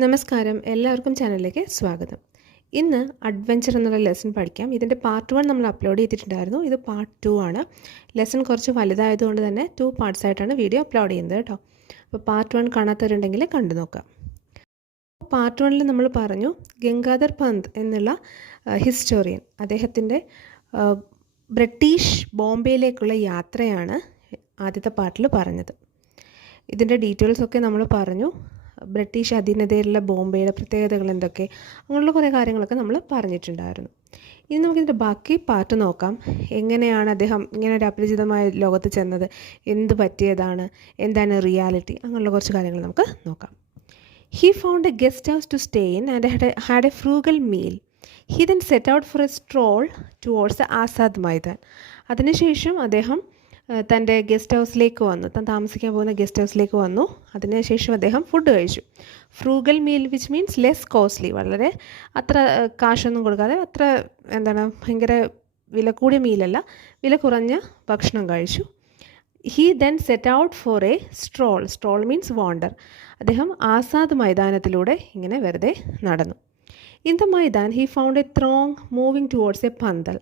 നമസ്കാരം, എല്ലാവർക്കും ചാനലിലേക്ക് സ്വാഗതം. ഇന്ന് അഡ്വഞ്ചർ എന്നുള്ള ലെസൺ പഠിക്കാം. ഇതിൻ്റെ പാർട്ട് 1 നമ്മൾ അപ്ലോഡ് ചെയ്തിട്ടുണ്ടായിരുന്നു. ഇത് പാർട്ട് 2 ആണ്. ലെസൺ കുറച്ച് വലുതായതുകൊണ്ട് തന്നെ 2 പാർട്സ് ആയിട്ടാണ് വീഡിയോ അപ്ലോഡ് ചെയ്യുന്നത് കേട്ടോ. അപ്പോൾ പാർട്ട് 1 കാണാത്തവരുണ്ടെങ്കിൽ കണ്ടു നോക്കാം. പാർട്ട് 1 നമ്മൾ പറഞ്ഞു ഗംഗാധർ പന്ത് എന്നുള്ള ഹിസ്റ്റോറിയൻ, അദ്ദേഹത്തിൻ്റെ ബ്രിട്ടീഷ് ബോംബെയിലേക്കുള്ള യാത്രയാണ് ആദ്യത്തെ പാർട്ടിൽ പറഞ്ഞത്. ഇതിൻ്റെ ഡീറ്റെയിൽസൊക്കെ നമ്മൾ പറഞ്ഞു. ബ്രിട്ടീഷ് അധീനതയിലുള്ള ബോംബെയുടെ പ്രത്യേകതകൾ എന്തൊക്കെ, അങ്ങനെയുള്ള കുറേ കാര്യങ്ങളൊക്കെ നമ്മൾ പറഞ്ഞിട്ടുണ്ടായിരുന്നു. ഇനി നമുക്കിതിൻ്റെ ബാക്കി പാർട്ട് നോക്കാം. എങ്ങനെയാണ് അദ്ദേഹം ഇങ്ങനെ ഒരു അപരിചിതമായ ലോകത്ത് ചെന്നത്, എന്ത് പറ്റിയതാണ്, എന്താണ് റിയാലിറ്റി, അങ്ങനെയുള്ള കുറച്ച് കാര്യങ്ങൾ നമുക്ക് നോക്കാം. He found a guest house to stay in and had a frugal meal. He then set out for a stroll towards the Azad Maidan. അതിനുശേഷം അദ്ദേഹം തൻ്റെ ഗസ്റ്റ് ഹൗസിലേക്ക് വന്നു, താൻ താമസിക്കാൻ പോകുന്ന ഗസ്റ്റ് ഹൗസിലേക്ക് വന്നു. അതിനുശേഷം അദ്ദേഹം ഫുഡ് കഴിച്ചു. Frugal meal which means less costly, വളരെ അത്ര കാശൊന്നും കൊടുക്കാതെ, അത്ര ഭയങ്കര വില കൂടിയ മീലല്ല, വില കുറഞ്ഞ ഭക്ഷണം കഴിച്ചു. He then set out for a stroll means wander. അദ്ദേഹം ആസാദ് മൈതാനത്തിലൂടെ ഇങ്ങനെ വെറുതെ നടന്നു. In the maidan he found a throng moving towards a pandal.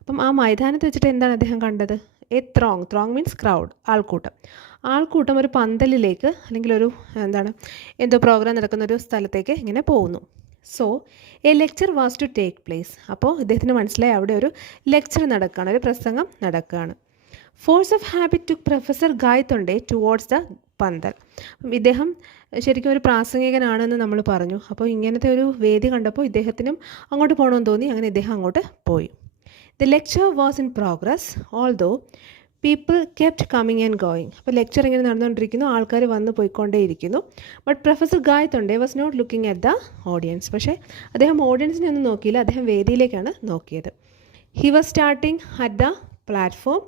അപ്പം ആ മൈതാനത്ത് വെച്ചിട്ട് എന്താണ് അദ്ദേഹം കണ്ടത്? എ ത്രോങ് മീൻസ് ക്രൗഡ്, ആൾക്കൂട്ടം ഒരു പന്തലിലേക്ക്, അല്ലെങ്കിൽ ഒരു എന്തോ പ്രോഗ്രാം നടക്കുന്ന ഒരു സ്ഥലത്തേക്ക് ഇങ്ങനെ പോകുന്നു. So a lecture was to take place. അപ്പോൾ ഇദ്ദേഹത്തിന് മനസ്സിലായി അവിടെ ഒരു ലെക്ചർ നടക്കുകയാണ്, ഒരു പ്രസംഗം നടക്കുകയാണ്. Force of habit took professor Gaitonde towards the pandal. അപ്പം ഇദ്ദേഹം ശരിക്കും ഒരു പ്രാസംഗികനാണെന്ന് നമ്മൾ പറഞ്ഞു. അപ്പോൾ ഇങ്ങനത്തെ ഒരു വേദി കണ്ടപ്പോൾ ഇദ്ദേഹത്തിനും അങ്ങോട്ട് പോകണമെന്ന് തോന്നി. അങ്ങനെ ഇദ്ദേഹം അങ്ങോട്ട് പോയി. The lecture was in progress although people kept coming and going. അപ്പോൾ ലെക്ചർ ഇങ്ങനെ നടന്നുകൊണ്ടിരിക്കുന്നു, ആൾക്കാർ വന്ന് പോയിക്കൊണ്ടേയിരിക്കുന്നു. But professor Gaitonde was not looking at the audience. പക്ഷേ അദ്ദേഹം ഓഡിയൻസിനെ ഒന്നും നോക്കിയില്ല, അദ്ദേഹം വേദിയിലേക്കാണ് നോക്കിയത്. He was starting at the platform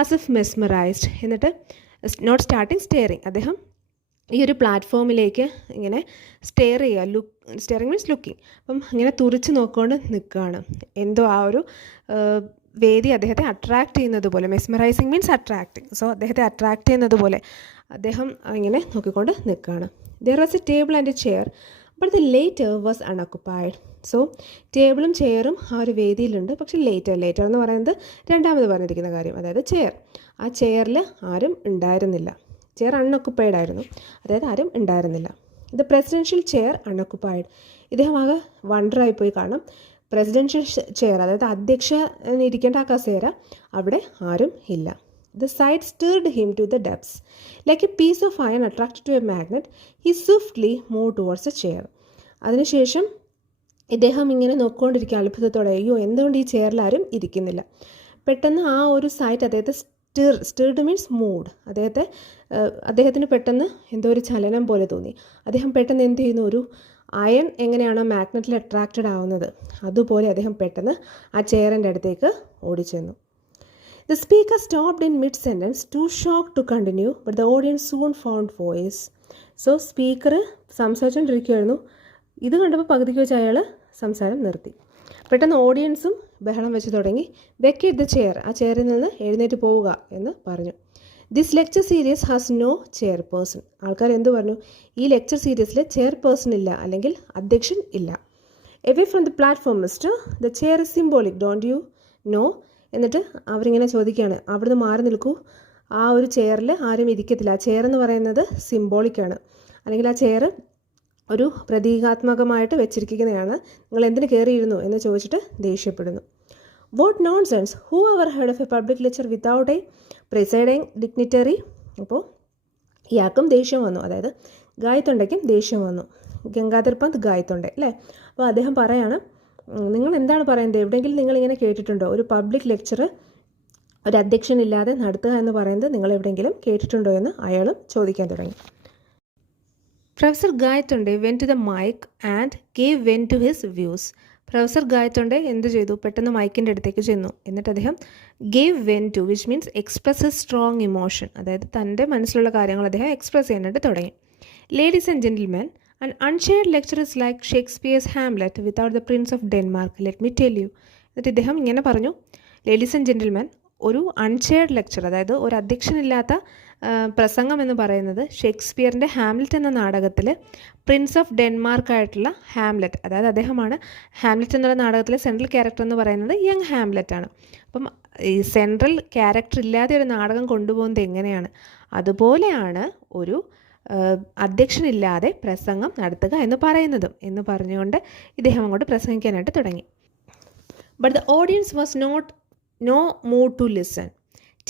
as if mesmerised. എന്നിട്ട് നോട്ട് സ്റ്റാർട്ടിങ്, സ്റ്റെയറിങ്. അദ്ദേഹം ഈ ഒരു പ്ലാറ്റ്ഫോമിലേക്ക് ഇങ്ങനെ സ്റ്റെയർ ചെയ്യുക. Staring means looking. അപ്പം ഇങ്ങനെ തുറിച്ച് നോക്കിക്കൊണ്ട് നിൽക്കുകയാണ്. എന്തോ ആ ഒരു വേദി അദ്ദേഹത്തെ അട്രാക്റ്റ് ചെയ്യുന്നത് പോലെ, മെസ്മറൈസിങ് മീൻസ് അട്രാക്റ്റിങ്. സോ അദ്ദേഹത്തെ അട്രാക്റ്റ് ചെയ്യുന്നത് പോലെ അദ്ദേഹം ഇങ്ങനെ നോക്കിക്കൊണ്ട് നിൽക്കുകയാണ്. There was a table and a chair but the later was unoccupied. So ടേബിളും ചെയറും ആ ഒരു വേദിയിലുണ്ട്, പക്ഷേ ലേറ്റർ എന്ന് പറയുന്നത് രണ്ടാമത് പറഞ്ഞിരിക്കുന്ന കാര്യം, അതായത് ചെയർ. ആ ചെയറിൽ ആരും ഉണ്ടായിരുന്നില്ല. ചെയർ അൺഒക്കുപ്പൈഡ് ആയിരുന്നു, അതായത് ആരും ഉണ്ടായിരുന്നില്ല. The presidential chair unoccupied. ഇദ്ദേഹം ആകെ വണ്ടറായിപ്പോയി. കാരണം പ്രസിഡൻഷ്യൽ ചെയർ, അതായത് അധ്യക്ഷൻ ഇരിക്കേണ്ട ആ കസേര, അവിടെ ആരും ഇല്ല. The sight stirred him to the depths. Like a piece of iron attracted to a magnet, he swiftly moved towards a chair. അതിനുശേഷം ഇദ്ദേഹം ഇങ്ങനെ നോക്കിക്കൊണ്ടിരിക്കുക അത്ഭുതത്തോടെ. അയ്യോ, എന്തുകൊണ്ട് ഈ ചെയറിൽ ആരും ഇരിക്കുന്നില്ല? പെട്ടെന്ന് ആ ഒരു സൈറ്റ് അദ്ദേഹത്തെ സ്റ്റിർഡ് മീൻസ് മൂഡ്. അദ്ദേഹത്തിന് പെട്ടെന്ന് എന്തോ ഒരു ചലനം പോലെ തോന്നി. അദ്ദേഹം പെട്ടെന്ന് എന്ത് ചെയ്യുന്നു? ഒരു അയൺ എങ്ങനെയാണോ മാഗ്നറ്റിൽ അട്രാക്റ്റഡ് ആവുന്നത്, അതുപോലെ അദ്ദേഹം പെട്ടെന്ന് ആ ചെയറിൻ്റെ അടുത്തേക്ക് ഓടിച്ചെന്നു. The speaker stopped in mid-sentence, too shocked to continue, but the audience soon found voice. So speaker സംസാരിച്ചുകൊണ്ടിരിക്കുകയായിരുന്നു. ഇത് കണ്ടപ്പോൾ പകുതിക്ക് വെച്ച് അയാൾ സംസാരം നിർത്തി. പെട്ടെന്ന് ഓഡിയൻസും ബഹളം വെച്ച് തുടങ്ങി. വെക്കേറ്റ് ദ ചെയർ, ആ ചെയറിൽ നിന്ന് എഴുന്നേറ്റ് പോവുക എന്ന് പറഞ്ഞു. This lecture series has no chairperson. ആൾക്കാർ എന്തു പറഞ്ഞു? ഈ ലെക്ചർ സീരീസിൽ ചെയർപേഴ്സൺ ഇല്ല, അല്ലെങ്കിൽ അധ്യക്ഷൻ ഇല്ല. Away from the platform mister, the chair is symbolic, don't you know? എന്നിട്ട് അവരിങ്ങനെ ചോദിക്കുകയാണ്, അവിടുന്ന് മാറി നിൽക്കൂ, ആ ഒരു ചെയറിൽ ആരും ഇരിക്കത്തില്ല. ആ ചെയർ എന്ന് പറയുന്നത് സിംബോളിക്കാണ്, അല്ലെങ്കിൽ ആ ചെയർ ഒരു പ്രതീകാത്മകമായിട്ട് വെച്ചിരിക്കുന്നതാണ്. നിങ്ങൾ എന്തിന് കയറിയിരുന്നു എന്ന് ചോദിച്ചിട്ട് ദേഷ്യപ്പെടുന്നു. What nonsense, who ever heard of a public lecture without a presiding dignitary. അപ്പോൾ ഇയാൾക്കും ദേഷ്യം വന്നു, അതായത് ഗായ്തൊണ്ടയ്ക്കും ദേഷ്യം വന്നു. ഗംഗാധർ പന്ത് ഗായ്തൊണ്ടെ അല്ലേ? അപ്പോൾ അദ്ദേഹം പറയാണ്, നിങ്ങൾ എന്താണ് പറയുന്നത്? എവിടെയെങ്കിലും നിങ്ങളിങ്ങനെ കേട്ടിട്ടുണ്ടോ? ഒരു പബ്ലിക് ലെക്ചർ ഒരു അധ്യക്ഷനില്ലാതെ നടത്തുക എന്ന് പറയുന്നത് നിങ്ങൾ എവിടെയെങ്കിലും കേട്ടിട്ടുണ്ടോ എന്ന് അയാളും ചോദിക്കാൻ തുടങ്ങി. Professor Gaitonde went to the mike and gave vent to his views. Professor Gaitonde എന്ത് ചെയ്തു? പെട്ടെന്ന് മൈക്കിൻ്റെ അടുത്തേക്ക് ചെന്നു. എന്നിട്ട് അദ്ദേഹം gave vent to which means express a strong emotion, അതായത് തൻ്റെ മനസ്സിലുള്ള കാര്യങ്ങൾ അദ്ദേഹം എക്സ്പ്രസ് ചെയ്യാനായിട്ട് തുടങ്ങി. Ladies and gentlemen, an unshared lecture is like Shakespeare's Hamlet without the Prince of Denmark, let me tell you. എന്നിട്ട് ഇദ്ദേഹം ഇങ്ങനെ പറഞ്ഞു, ലേഡീസ് ആൻഡ് ജെൻറ്റിൽമെൻ, ഒരു അൺഷെയർഡ് ലെക്ചർ, അതായത് ഒരു അധ്യക്ഷനില്ലാത്ത പ്രസംഗം എന്ന് പറയുന്നത് ഷേക്സ്പിയറിൻ്റെ ഹാംലെറ്റ് എന്ന നാടകത്തിൽ പ്രിൻസ് ഓഫ് ഡെൻമാർക്കായിട്ടുള്ള ഹാംലെറ്റ്, അതായത് അദ്ദേഹമാണ് ഹാംലെറ്റ് എന്നുള്ള നാടകത്തിലെ സെൻട്രൽ ക്യാരക്ടർ എന്ന് പറയുന്നത് യങ് ഹാംലെറ്റ് ആണ്. അപ്പം ഈ സെൻട്രൽ ക്യാരക്ടർ ഇല്ലാതെ ഒരു നാടകം കൊണ്ടുപോകുന്നത് എങ്ങനെയാണ്, അതുപോലെയാണ് ഒരു അധ്യക്ഷനില്ലാതെ പ്രസംഗം നടത്തുക എന്ന് പറയുന്നതും എന്ന് പറഞ്ഞുകൊണ്ട് ഇദ്ദേഹം അങ്ങോട്ട് പ്രസംഗിക്കാനായിട്ട് തുടങ്ങി. But the audience was no mood to listen.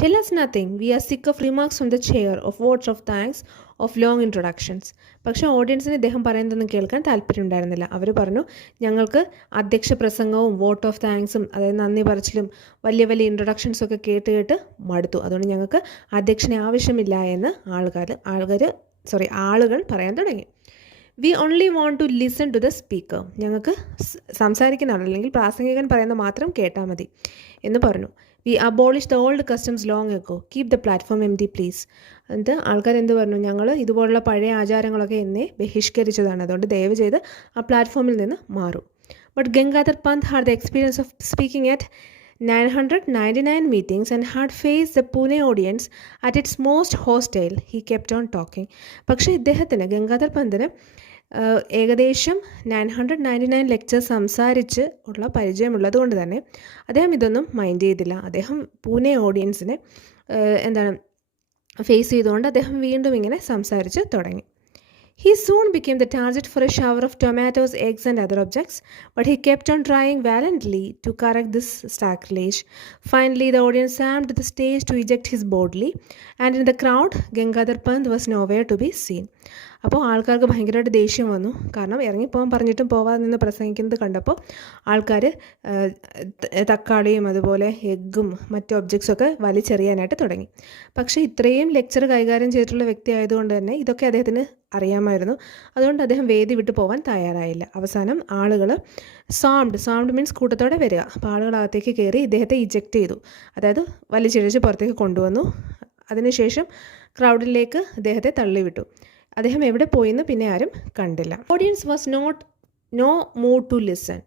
Tell us nothing. We are sick of remarks from the chair, of votes of thanks, of long introductions. പക്ഷേ ഓഡിയൻസിന് ഇദ്ദേഹം പറയുന്നതൊന്നും കേൾക്കാൻ താല്പര്യമുണ്ടായിരുന്നില്ല. അവർ പറഞ്ഞു, ഞങ്ങൾക്ക് അധ്യക്ഷ പ്രസംഗവും വോട്ട് ഓഫ് താങ്ക്സും, അതായത് നന്ദി പറച്ചിലും വലിയ വലിയ ഇൻട്രൊഡക്ഷൻസും ഒക്കെ കേട്ട് മടുത്തു. അതുകൊണ്ട് ഞങ്ങൾക്ക് അധ്യക്ഷനെ ആവശ്യമില്ല എന്ന് ആളുകൾ പറയാൻ തുടങ്ങി. We only want to listen to the speaker. ഞങ്ങൾക്ക് സംസാരിക്കുന്ന അല്ലെങ്കിൽ പ്രാസംഗികൻ പറയുന്നത് മാത്രം കേട്ടാൽ മതി എന്ന് പറഞ്ഞു. We abolish the old customs long ago. Keep the platform empty please. എന്നിട്ട് ആൾക്കാർ എന്ത് പറഞ്ഞു, ഞങ്ങൾ ഇതുപോലുള്ള പഴയ ആചാരങ്ങളൊക്കെ എന്നെ ബഹിഷ്കരിച്ചതാണ്, അതുകൊണ്ട് ദയവ് ചെയ്ത് ആ പ്ലാറ്റ്ഫോമിൽ നിന്ന് മാറും. ബട്ട് ഗംഗാധർ പന്ത് had the experience of speaking at 999 meetings and had faced the Pune audience at its most hostile. He kept on talking. പക്ഷേ ഇദ്ദേഹത്തിന്, ഗംഗാധർ പന്തിന് ഏകദേശം 999 ലെക്ചേഴ്സ് സംസാരിച്ച് ഉള്ള പരിചയമുള്ളത് കൊണ്ട് തന്നെ അദ്ദേഹം ഇതൊന്നും മൈൻഡ് ചെയ്തില്ല. അദ്ദേഹം പൂനെ ഓഡിയൻസിനെ ഫേസ് ചെയ്തുകൊണ്ട് അദ്ദേഹം വീണ്ടും ഇങ്ങനെ സംസാരിച്ച് തുടങ്ങി. He soon became the target for a shower of tomatoes, eggs and other objects, but he kept on trying valiantly to correct this sacrilege. Finally, the audience swarmed the stage to eject his bodily, and in the crowd, Gangadhar Pant was nowhere to be seen. അപ്പോൾ ആൾക്കാർക്ക് ഭയങ്കരമായിട്ട് ദേഷ്യം വന്നു. കാരണം ഇറങ്ങിപ്പോകാൻ പറഞ്ഞിട്ടും പോവാതെ നിന്ന് പ്രസംഗിക്കുന്നത് കണ്ടപ്പോൾ ആൾക്കാർ തക്കാളിയും അതുപോലെ എഗ്ഗും മറ്റ് ഒബ്ജക്ട്സൊക്കെ വലിച്ചെറിയാനായിട്ട് തുടങ്ങി. പക്ഷേ ഇത്രയും ലെക്ചർ കൈകാര്യം ചെയ്തിട്ടുള്ള വ്യക്തി ആയതുകൊണ്ട് തന്നെ ഇതൊക്കെ അദ്ദേഹത്തിന് അറിയാമായിരുന്നു. അതുകൊണ്ട് അദ്ദേഹം വേദി വിട്ടു പോകാൻ തയ്യാറായില്ല. അവസാനം ആളുകൾ സാംഡ് മീൻസ് കൂട്ടത്തോടെ വരിക. അപ്പോൾ ആളുകളകത്തേക്ക് കയറി ഇദ്ദേഹത്തെ ഇജക്റ്റ് ചെയ്തു, അതായത് വലിച്ചിഴച്ച് പുറത്തേക്ക് കൊണ്ടുവന്നു. അതിനുശേഷം ക്രൗഡിലേക്ക് അദ്ദേഹത്തെ തള്ളിവിട്ടു. അദ്ദേഹം എവിടെ പോയെന്ന് പിന്നെ ആരും കണ്ടില്ല. Audience was no mood to listen.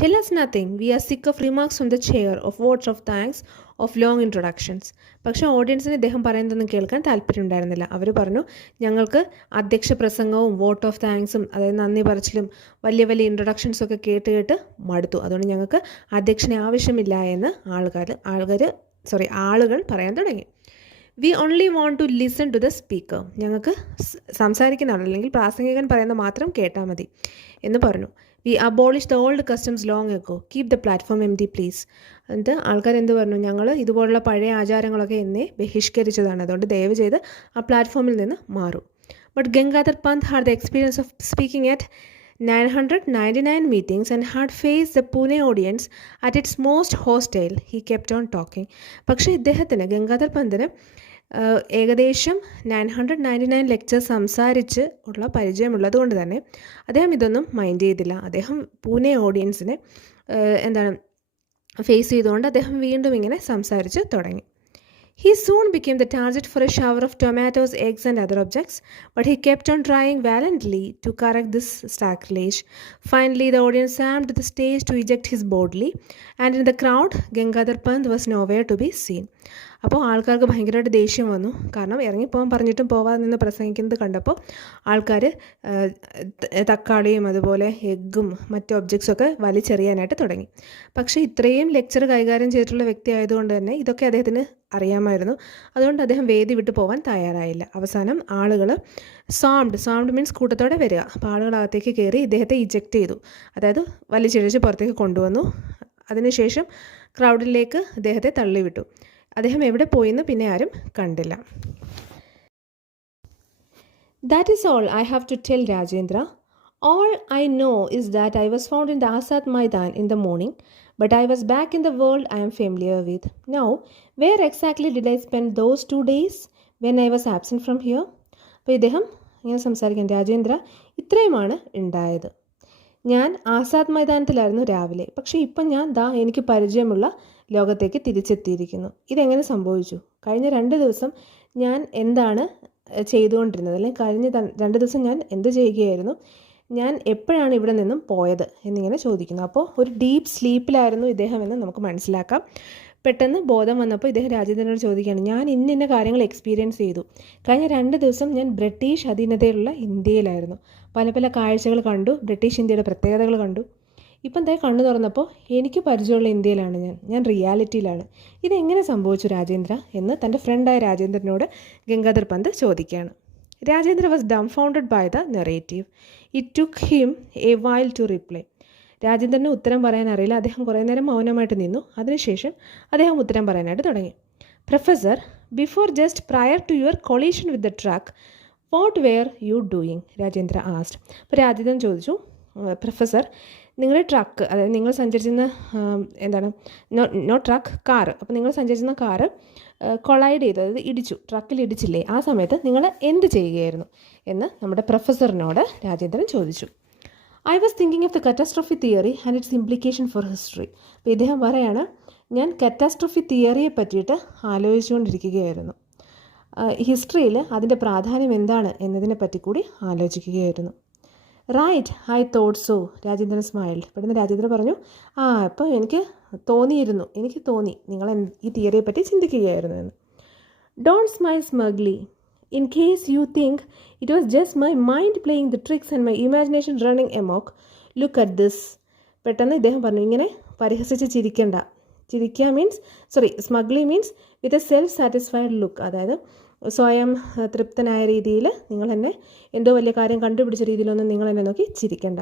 Tell us nothing. We are sick of remarks from the chair, of votes of thanks, of long introductions. പക്ഷേ ഓഡിയൻസിന് ഇദ്ദേഹം പറയുന്നതൊന്നും കേൾക്കാൻ താല്പര്യമുണ്ടായിരുന്നില്ല. അവർ പറഞ്ഞു, ഞങ്ങൾക്ക് അധ്യക്ഷ പ്രസംഗവും വോട്ട് ഓഫ് താങ്ക്സും, അതായത് നന്ദി പറച്ചിലും വലിയ വലിയ ഇൻട്രൊഡക്ഷൻസും ഒക്കെ കേട്ട് മടുത്തു. അതുകൊണ്ട് ഞങ്ങൾക്ക് അധ്യക്ഷനെ ആവശ്യമില്ല എന്ന് ആളുകൾ പറയാൻ തുടങ്ങി. We only want to listen to the speaker. ഞങ്ങൾക്ക് സംസാരിക്കുന്ന അല്ലെങ്കിൽ പ്രാസംഗികൻ പറയുന്നത് മാത്രം കേട്ടാൽ മതി എന്ന് പറഞ്ഞു. We abolish the old customs long ago. Keep the platform empty please. എന്നിട്ട് ആൾക്കാർ എന്ത് പറഞ്ഞു, ഞങ്ങൾ ഇതുപോലുള്ള പഴയ ആചാരങ്ങളൊക്കെ എന്നെ ബഹിഷ്കരിച്ചതാണ്, അതുകൊണ്ട് ദയവ് ചെയ്ത് ആ പ്ലാറ്റ്ഫോമിൽ നിന്ന് മാറും. ബട്ട് ഗംഗാധർ പന്ത് had the experience of speaking at 999 meetings and had faced the Pune audience at its most hostile. He kept on talking. പക്ഷേ ഇദ്ദേഹത്തിന്, ഗംഗാധർ പന്തിന് ഏകദേശം 999 ലെക്ചേഴ്സ് സംസാരിച്ച് ഉള്ള പരിചയമുള്ളത് കൊണ്ട് തന്നെ അദ്ദേഹം ഇതൊന്നും മൈൻഡ് ചെയ്തില്ല. അദ്ദേഹം പൂനെ ഓഡിയൻസിനെ ഫേസ് ചെയ്തുകൊണ്ട് അദ്ദേഹം വീണ്ടും ഇങ്ങനെ സംസാരിച്ച് തുടങ്ങി. He soon became the target for a shower of tomatoes, eggs and other objects, but he kept on trying valiantly to correct this sacrilege. Finally, the audience swarmed the stage to eject his bodily, and in the crowd, Gangadhar Pant was nowhere to be seen. അപ്പോൾ ആൾക്കാർക്ക് ഭയങ്കരമായിട്ട് ദേഷ്യം വന്നു. കാരണം ഇറങ്ങിപ്പോകാൻ പറഞ്ഞിട്ടും പോവാതെ നിന്ന് പ്രസംഗിക്കുന്നത് കണ്ടപ്പോൾ ആൾക്കാർ തക്കാളിയും അതുപോലെ എഗ്ഗും മറ്റ് ഒബ്ജക്ട്സൊക്കെ വലിച്ചെറിയാനായിട്ട് തുടങ്ങി. പക്ഷേ ഇത്രയും ലെക്ചർ കൈകാര്യം ചെയ്തിട്ടുള്ള വ്യക്തി ആയതുകൊണ്ട് തന്നെ ഇതൊക്കെ അദ്ദേഹത്തിന് അറിയാമായിരുന്നു. അതുകൊണ്ട് അദ്ദേഹം വേദി വിട്ടു പോകാൻ തയ്യാറായില്ല. അവസാനം ആളുകൾ സാംഡ് മീൻസ് കൂട്ടത്തോടെ വരിക. അപ്പോൾ ആളുകളകത്തേക്ക് കയറി ഇദ്ദേഹത്തെ ഇജക്റ്റ് ചെയ്തു, അതായത് വലിച്ചിഴച്ച് പുറത്തേക്ക് കൊണ്ടുവന്നു. അതിനുശേഷം ക്രൗഡിലേക്ക് അദ്ദേഹത്തെ തള്ളിവിട്ടു. അദ്ദേഹം എവിടെ പോയെന്ന് പിന്നെ ആരും കണ്ടില്ല. That is all I have to tell Rajendra. All I know is that I was found in the Azad Maidan in the morning, but I was back in the world I am familiar with. Now, where exactly did I spend those 2 days when I was absent from here? അപ്പോൾ ഇദ്ദേഹം ഇങ്ങനെ സംസാരിക്കാൻ, രാജേന്ദ്ര, ഇത്രയുമാണ് ഉണ്ടായത്. ഞാൻ ആസാദ് മൈതാനത്തിലായിരുന്നു രാവിലെ, പക്ഷേ ഇപ്പം ഞാൻ എനിക്ക് പരിചയമുള്ള ലോകത്തേക്ക് തിരിച്ചെത്തിയിരിക്കുന്നു. ഇതെങ്ങനെ സംഭവിച്ചു? കഴിഞ്ഞ 2 ദിവസം ഞാൻ എന്താണ് ചെയ്തുകൊണ്ടിരുന്നത്, അല്ലെങ്കിൽ കഴിഞ്ഞ 2 ദിവസം ഞാൻ എന്ത് ചെയ്യുകയായിരുന്നു, ഞാൻ എപ്പോഴാണ് ഇവിടെ നിന്നും പോയത് എന്നിങ്ങനെ ചോദിക്കുന്നു. അപ്പോൾ ഒരു ഡീപ്പ് സ്ലീപ്പിലായിരുന്നു ഇദ്ദേഹം എന്ന് നമുക്ക് മനസ്സിലാക്കാം. പെട്ടെന്ന് ബോധം വന്നപ്പോൾ ഇദ്ദേഹം രാജേന്ദ്രനോട് ചോദിക്കുകയാണ്, ഞാൻ ഇന്ന കാര്യങ്ങൾ എക്സ്പീരിയൻസ് ചെയ്തു. കഴിഞ്ഞ 2 ദിവസം ഞാൻ ബ്രിട്ടീഷ് അധീനതയിലുള്ള ഇന്ത്യയിലായിരുന്നു. പല പല കാഴ്ചകൾ കണ്ടു, ബ്രിട്ടീഷ് ഇന്ത്യയുടെ പ്രത്യേകതകൾ കണ്ടു. ഇപ്പം എന്താ കണ്ണു തുറന്നപ്പോൾ എനിക്ക് പരിചയമുള്ള ഇന്ത്യയിലാണ് ഞാൻ റിയാലിറ്റിയിലാണ്. ഇതെങ്ങനെ സംഭവിച്ചു രാജേന്ദ്ര എന്ന് തൻ്റെ ഫ്രണ്ടായ രാജേന്ദ്രനോട് ഗംഗാധർ പന്ത് ചോദിക്കുകയാണ്. Rajendra was dumbfounded by the narrative. It took him a while to reply. രാജേന്ദ്രന് ഉത്തരം പറയാൻ അറിയില്ല. അദ്ദേഹം കുറേ നേരം മൗനമായിട്ട് നിന്നു. അതിനുശേഷം അദ്ദേഹം ഉത്തരം പറയാനായിട്ട് തുടങ്ങി. Professor, before just prior to your collision with the truck, what were you doing? Rajendra asked. അപ്പോൾ രാജേന്ദ്രൻ ചോദിച്ചു, പ്രൊഫസർ, നിങ്ങളുടെ ട്രക്ക്, അതായത് നിങ്ങൾ സഞ്ചരിച്ചിരുന്ന നോ ട്രക്ക്, കാറ്, അപ്പോൾ നിങ്ങൾ സഞ്ചരിച്ചിരുന്ന കാറ് കൊളൈഡ് ചെയ്തു, അതായത് ഇടിച്ചു, ട്രക്കിൽ ഇടിച്ചില്ലേ, ആ സമയത്ത് നിങ്ങൾ എന്ത് ചെയ്യുകയായിരുന്നു എന്ന് നമ്മുടെ പ്രൊഫസറിനോട് രാജേന്ദ്രൻ ചോദിച്ചു. I was thinking of the catastrophe theory and its implication for history. അപ്പോൾ ഇദ്ദേഹം പറയാണ്, ഞാൻ കറ്റാസ്ട്രോഫി തിയറിയെ പറ്റിയിട്ട് ആലോചിച്ചുകൊണ്ടിരിക്കുകയായിരുന്നു. ഹിസ്റ്ററിയിൽ അതിൻ്റെ പ്രാധാന്യം എന്താണ് എന്നതിനെ പറ്റി കൂടി ആലോചിക്കുകയായിരുന്നു. Right, I thought so. Rajendran smiled. പെട്ടെന്ന് രാജേന്ദ്രൻ പറഞ്ഞു, അപ്പോൾ എനിക്ക് തോന്നി നിങ്ങൾ ഈ തിയറിയെ പറ്റി ചിന്തിക്കുകയായിരുന്നു എന്ന്. Don't smile smugly. In case you think it was just my mind playing the tricks and my imagination running amok, look at this. പെട്ടെന്ന് ഇദ്ദേഹം പറഞ്ഞു, ഇങ്ങനെ പരിഹസിച്ച് ചിരിക്കേണ്ട. Smugly means with a self satisfied look, അതായത് സ്വയം തൃപ്തനായ രീതിയിൽ നിങ്ങൾ എന്നെ എന്തോ വലിയ കാര്യം കണ്ടുപിടിച്ച രീതിയിലൊന്നും നിങ്ങൾ എന്നെ നോക്കി ചിരിക്കേണ്ട.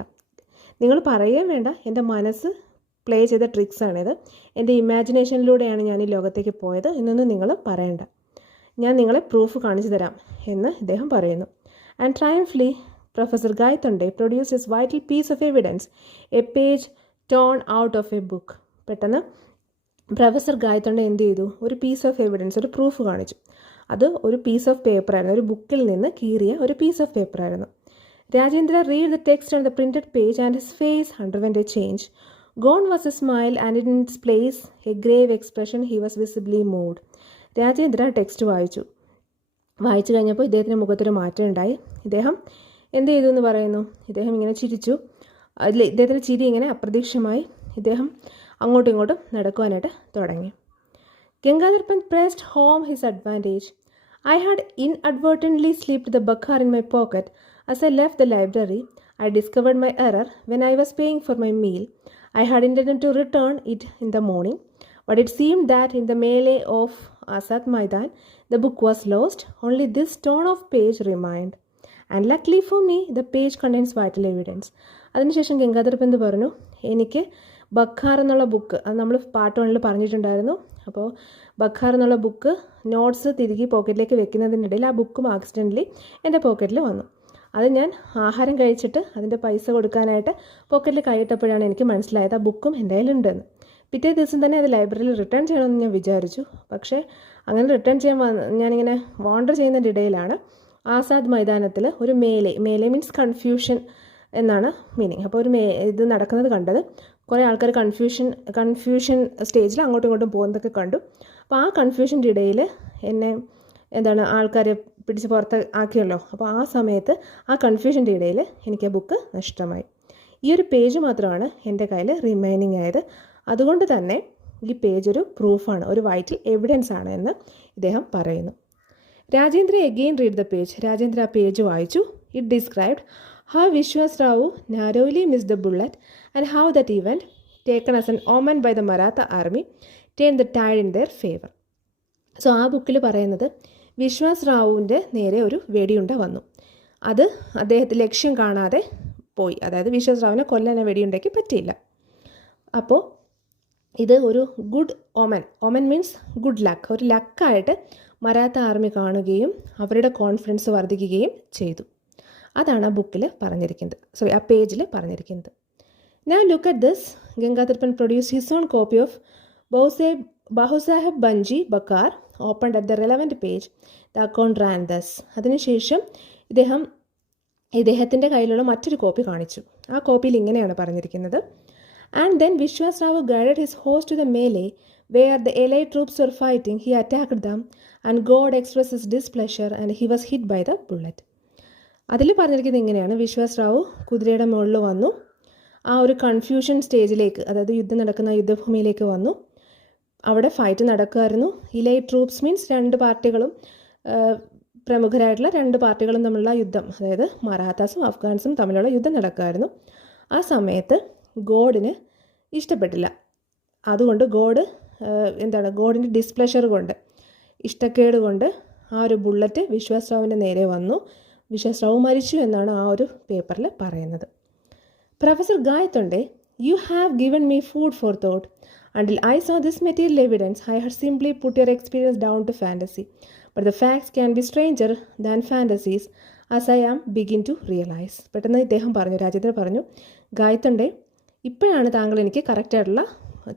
നിങ്ങൾ പറയുകയും വേണ്ട, എൻ്റെ മനസ്സ് പ്ലേ ചെയ്ത ട്രിക്സാണിത്, എൻ്റെ ഇമാജിനേഷനിലൂടെയാണ് ഞാൻ ഈ ലോകത്തേക്ക് പോയത് എന്നൊന്നും നിങ്ങൾ പറയണ്ട. ഞാൻ നിങ്ങളെ പ്രൂഫ് കാണിച്ചു തരാം എന്ന് ഇദ്ദേഹം പറയുന്നു. And triumphantly professor Gaitonde produce his vital piece of evidence, a page torn out of a book. പെട്ടെന്ന് പ്രൊഫസർ ഗായത്തൊണ്ടെ എന്ത് ചെയ്തു? ഒരു പീസ് ഓഫ് എവിഡൻസ്, ഒരു പ്രൂഫ് കാണിച്ചു. അത് ഒരു പീസ് ഓഫ് പേപ്പറായിരുന്നു, ഒരു ബുക്കിൽ നിന്ന് കീറിയ ഒരു പീസ് ഓഫ് പേപ്പറായിരുന്നു. Rajendra read the text on the printed page and his face underwent a change. Gone was a smile and in its place a grave expression. He was visibly moved. Rajendra text വായിച്ചു കഴിഞ്ഞപ്പോൾ ഇദ്ദേഹത്തിൻ്റെ മുഖത്തൊരു മാറ്റം ഉണ്ടായി. ഇദ്ദേഹം എന്ത് ചെയ്തു എന്ന് പറയുന്നു? ഇദ്ദേഹം ഇങ്ങനെ ചിരിച്ചു. ഇദ്ദേഹത്തിൻ്റെ ചിരി ഇങ്ങനെ അപ്രതീക്ഷിതമായി ഇദ്ദേഹം അങ്ങോട്ടും ഇങ്ങോട്ടും നടക്കുവാനായിട്ട് തുടങ്ങി. Gangadhar Pant pressed home his advantage. I had inadvertently slipped the bakhar in my pocket as I left the library. I discovered my error when I was paying for my meal. I had intended to return it in the morning, but it seemed that in the melee of Azad Maidan, the book was lost. Only this torn off page remained. And luckily for me, the page contains vital evidence. അതിനുശേഷം ഗംഗാധർ പന്ത് പറഞ്ഞു, എനിക്ക് ബഖാർ എന്നുള്ള book, അത് നമ്മൾ part 1 പറഞ്ഞിട്ടുണ്ടായിരുന്നു. അപ്പോൾ ബഖാർ എന്നുള്ള ബുക്ക് നോട്ട്സ് തിരികെ പോക്കറ്റിലേക്ക് വെക്കുന്നതിനിടയിൽ ആ ബുക്കും ആക്സിഡൻ്റലി എൻ്റെ പോക്കറ്റിൽ വന്നു. അത് ഞാൻ ആഹാരം കഴിച്ചിട്ട് അതിൻ്റെ പൈസ കൊടുക്കാനായിട്ട് പോക്കറ്റിൽ കൈയിട്ടപ്പോഴാണ് എനിക്ക് മനസ്സിലായത് ആ ബുക്കും എൻ്റെ കയ്യിലുണ്ടെന്ന്. പിറ്റേ ദിവസം തന്നെ അത് ലൈബ്രറിയിൽ റിട്ടേൺ ചെയ്യണമെന്ന് ഞാൻ വിചാരിച്ചു. പക്ഷേ അങ്ങനെ റിട്ടേൺ ചെയ്യാൻ ഞാനിങ്ങനെ വാണ്ടർ ചെയ്യുന്നതിൻ്റെ ഇടയിലാണ് ആസാദ് മൈതാനത്തിൽ ഒരു മേലെ മീൻസ് കൺഫ്യൂഷൻ എന്നാണ് മീനിങ്. അപ്പോൾ ഇത് നടക്കുന്നത് കണ്ടത്. കുറേ ആൾക്കാർ കൺഫ്യൂഷൻ സ്റ്റേജിൽ അങ്ങോട്ടും ഇങ്ങോട്ടും പോകുന്നതൊക്കെ കണ്ടു. അപ്പോൾ ആ കൺഫ്യൂഷൻ്റെ ഇടയിൽ എന്നെ ആൾക്കാരെ പിടിച്ച് പുറത്ത് ആക്കിയല്ലോ. അപ്പോൾ ആ സമയത്ത് ആ കൺഫ്യൂഷൻ്റെ ഇടയിൽ എനിക്ക് ആ ബുക്ക് നഷ്ടമായി. ഈ ഒരു പേജ് മാത്രമാണ് എൻ്റെ കയ്യിൽ റിമൈനിങ് ആയത്. അതുകൊണ്ട് തന്നെ ഈ പേജ് ഒരു പ്രൂഫാണ്, ഒരു വൈറ്റൽ എവിഡൻസ് ആണ് എന്ന് ഇദ്ദേഹം പറയുന്നു. Rajendra again read the page. Rajendra ആ പേജ് വായിച്ചു. It described how Vishwas Rao narrowly missed the bullet and how that event, taken as an omen by the Maratha army, turned the tide in their favor. So ആ ബുക്കിൽ പറയുന്നത് വിശ്വാസ് റാവുവിൻ്റെ നേരെ ഒരു വെടിയുണ്ട വന്നു. അത് അദ്ദേഹത്തെ ലക്ഷ്യം കാണാതെ പോയി. അതായത് വിശ്വാസ് റാവുവിനെ കൊല്ലാൻ വെടിയുണ്ടയ്ക്ക് പറ്റിയില്ല. അപ്പോൾ ഇത് ഒരു ഗുഡ് ഓമൻ മീൻസ് ഗുഡ് ലക്ക്, ഒരു ലക്കായിട്ട് മറാത്ത ആർമി കാണുകയും അവരുടെ കോൺഫിഡൻസ് വർദ്ധിക്കുകയും ചെയ്തു. അതാണ് ആ ബുക്കിൽ പറഞ്ഞിരിക്കുന്നത്, ആ പേജിൽ പറഞ്ഞിരിക്കുന്നത്. Now look at this. Gangadhar Pant produced his own copy of Bahusaheb Banji Bakar, opened at the relevant page. The account ran thus. അതിനുശേഷം ഇദ്ദേഹത്തിൻ്റെ കയ്യിലുള്ള മറ്റൊരു കോപ്പി കാണിച്ചു. ആ കോപ്പിയിൽ ഇങ്ങനെയാണ് പറഞ്ഞിരിക്കുന്നത്. And then Vishwas Rao guided his host to the melee where the allied troops were fighting. He attacked them and God expressed his displeasure and he was hit by the bullet. അതിൽ പറഞ്ഞിരിക്കുന്നത് ഇങ്ങനെയാണ്. വിശ്വാസ് റാവു കുതിരയുടെ മുകളിൽ വന്നു, ആ ഒരു confusion സ്റ്റേജിലേക്ക്, അതായത് യുദ്ധം നടക്കുന്ന യുദ്ധഭൂമിയിലേക്ക് വന്നു. അവിടെ ഫൈറ്റ് നടക്കുമായിരുന്നു. ഇലൈറ്റ് ട്രൂപ്സ് മീൻസ് രണ്ട് പാർട്ടികളും പ്രമുഖരായിട്ടുള്ള രണ്ട് പാർട്ടികളും തമ്മിലുള്ള യുദ്ധം, അതായത് മറാത്താസും അഫ്ഗാൻസും തമ്മിലുള്ള യുദ്ധം നടക്കുമായിരുന്നു. ആ സമയത്ത് ഗോഡിന് ഇഷ്ടപ്പെട്ടില്ല. അതുകൊണ്ട് ഗോഡിൻ്റെ ഡിസ്പ്ലഷർ കൊണ്ട്, ഇഷ്ടക്കേട് കൊണ്ട് ആ ഒരു ബുള്ളറ്റ് വിശ്വാസ്രാവിൻ്റെ നേരെ വന്നു. വിശ്വാസ്രാവ് മരിച്ചു എന്നാണ് ആ ഒരു പേപ്പറിൽ പറയുന്നത്. Professor Gaitonde, you have given me food for thought. Until I saw this material evidence, I had simply put your experience down to fantasy. But the facts can be stranger than fantasies, as I am begin to realize. പെട്ടെന്ന് ഇദ്ദേഹം പറഞ്ഞു, രാജേന്ദ്രൻ പറഞ്ഞു, ഗായത്തൊണ്ടെ, ഇപ്പോഴാണ് താങ്കൾ എനിക്ക് കറക്റ്റായിട്ടുള്ള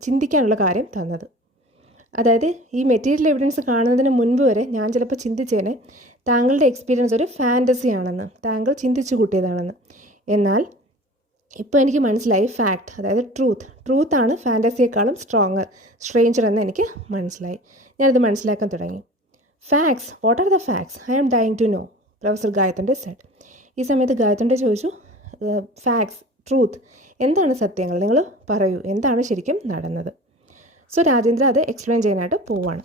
ചിന്തിക്കാനുള്ള കാര്യം തന്നത്. അതായത് ഈ മെറ്റീരിയൽ എവിഡൻസ് കാണുന്നതിന് മുൻപ് വരെ ഞാൻ ചിലപ്പോൾ ചിന്തിച്ചേനെ താങ്കളുടെ എക്സ്പീരിയൻസ് ഒരു ഫാൻറ്റസി ആണെന്ന്, താങ്കൾ ചിന്തിച്ചു കൂട്ടിയതാണെന്ന്. എന്നാൽ ഇപ്പോൾ എനിക്ക് മനസ്സിലായി ഫാക്ട്, അതായത് ട്രൂത്താണ് ഫാൻറ്റസിയേക്കാളും സ്ട്രേഞ്ചർ എന്ന് എനിക്ക് മനസ്സിലായി. ഞാനത് മനസ്സിലാക്കാൻ തുടങ്ങി. Facts, what are the facts? I am dying to know, professor Gaitonde said. ഈ സമയത്ത് ഗായത്തൊണ്ടെ ചോദിച്ചു, ഫാക്ട്സ്, ട്രൂത്ത്, എന്താണ് സത്യങ്ങൾ? നിങ്ങൾ പറയൂ, എന്താണ് ശരിക്കും നടന്നത്? സോ രാജേന്ദ്ര അത് എക്സ്പ്ലെയിൻ ചെയ്യാനായിട്ട് പോവാണ്.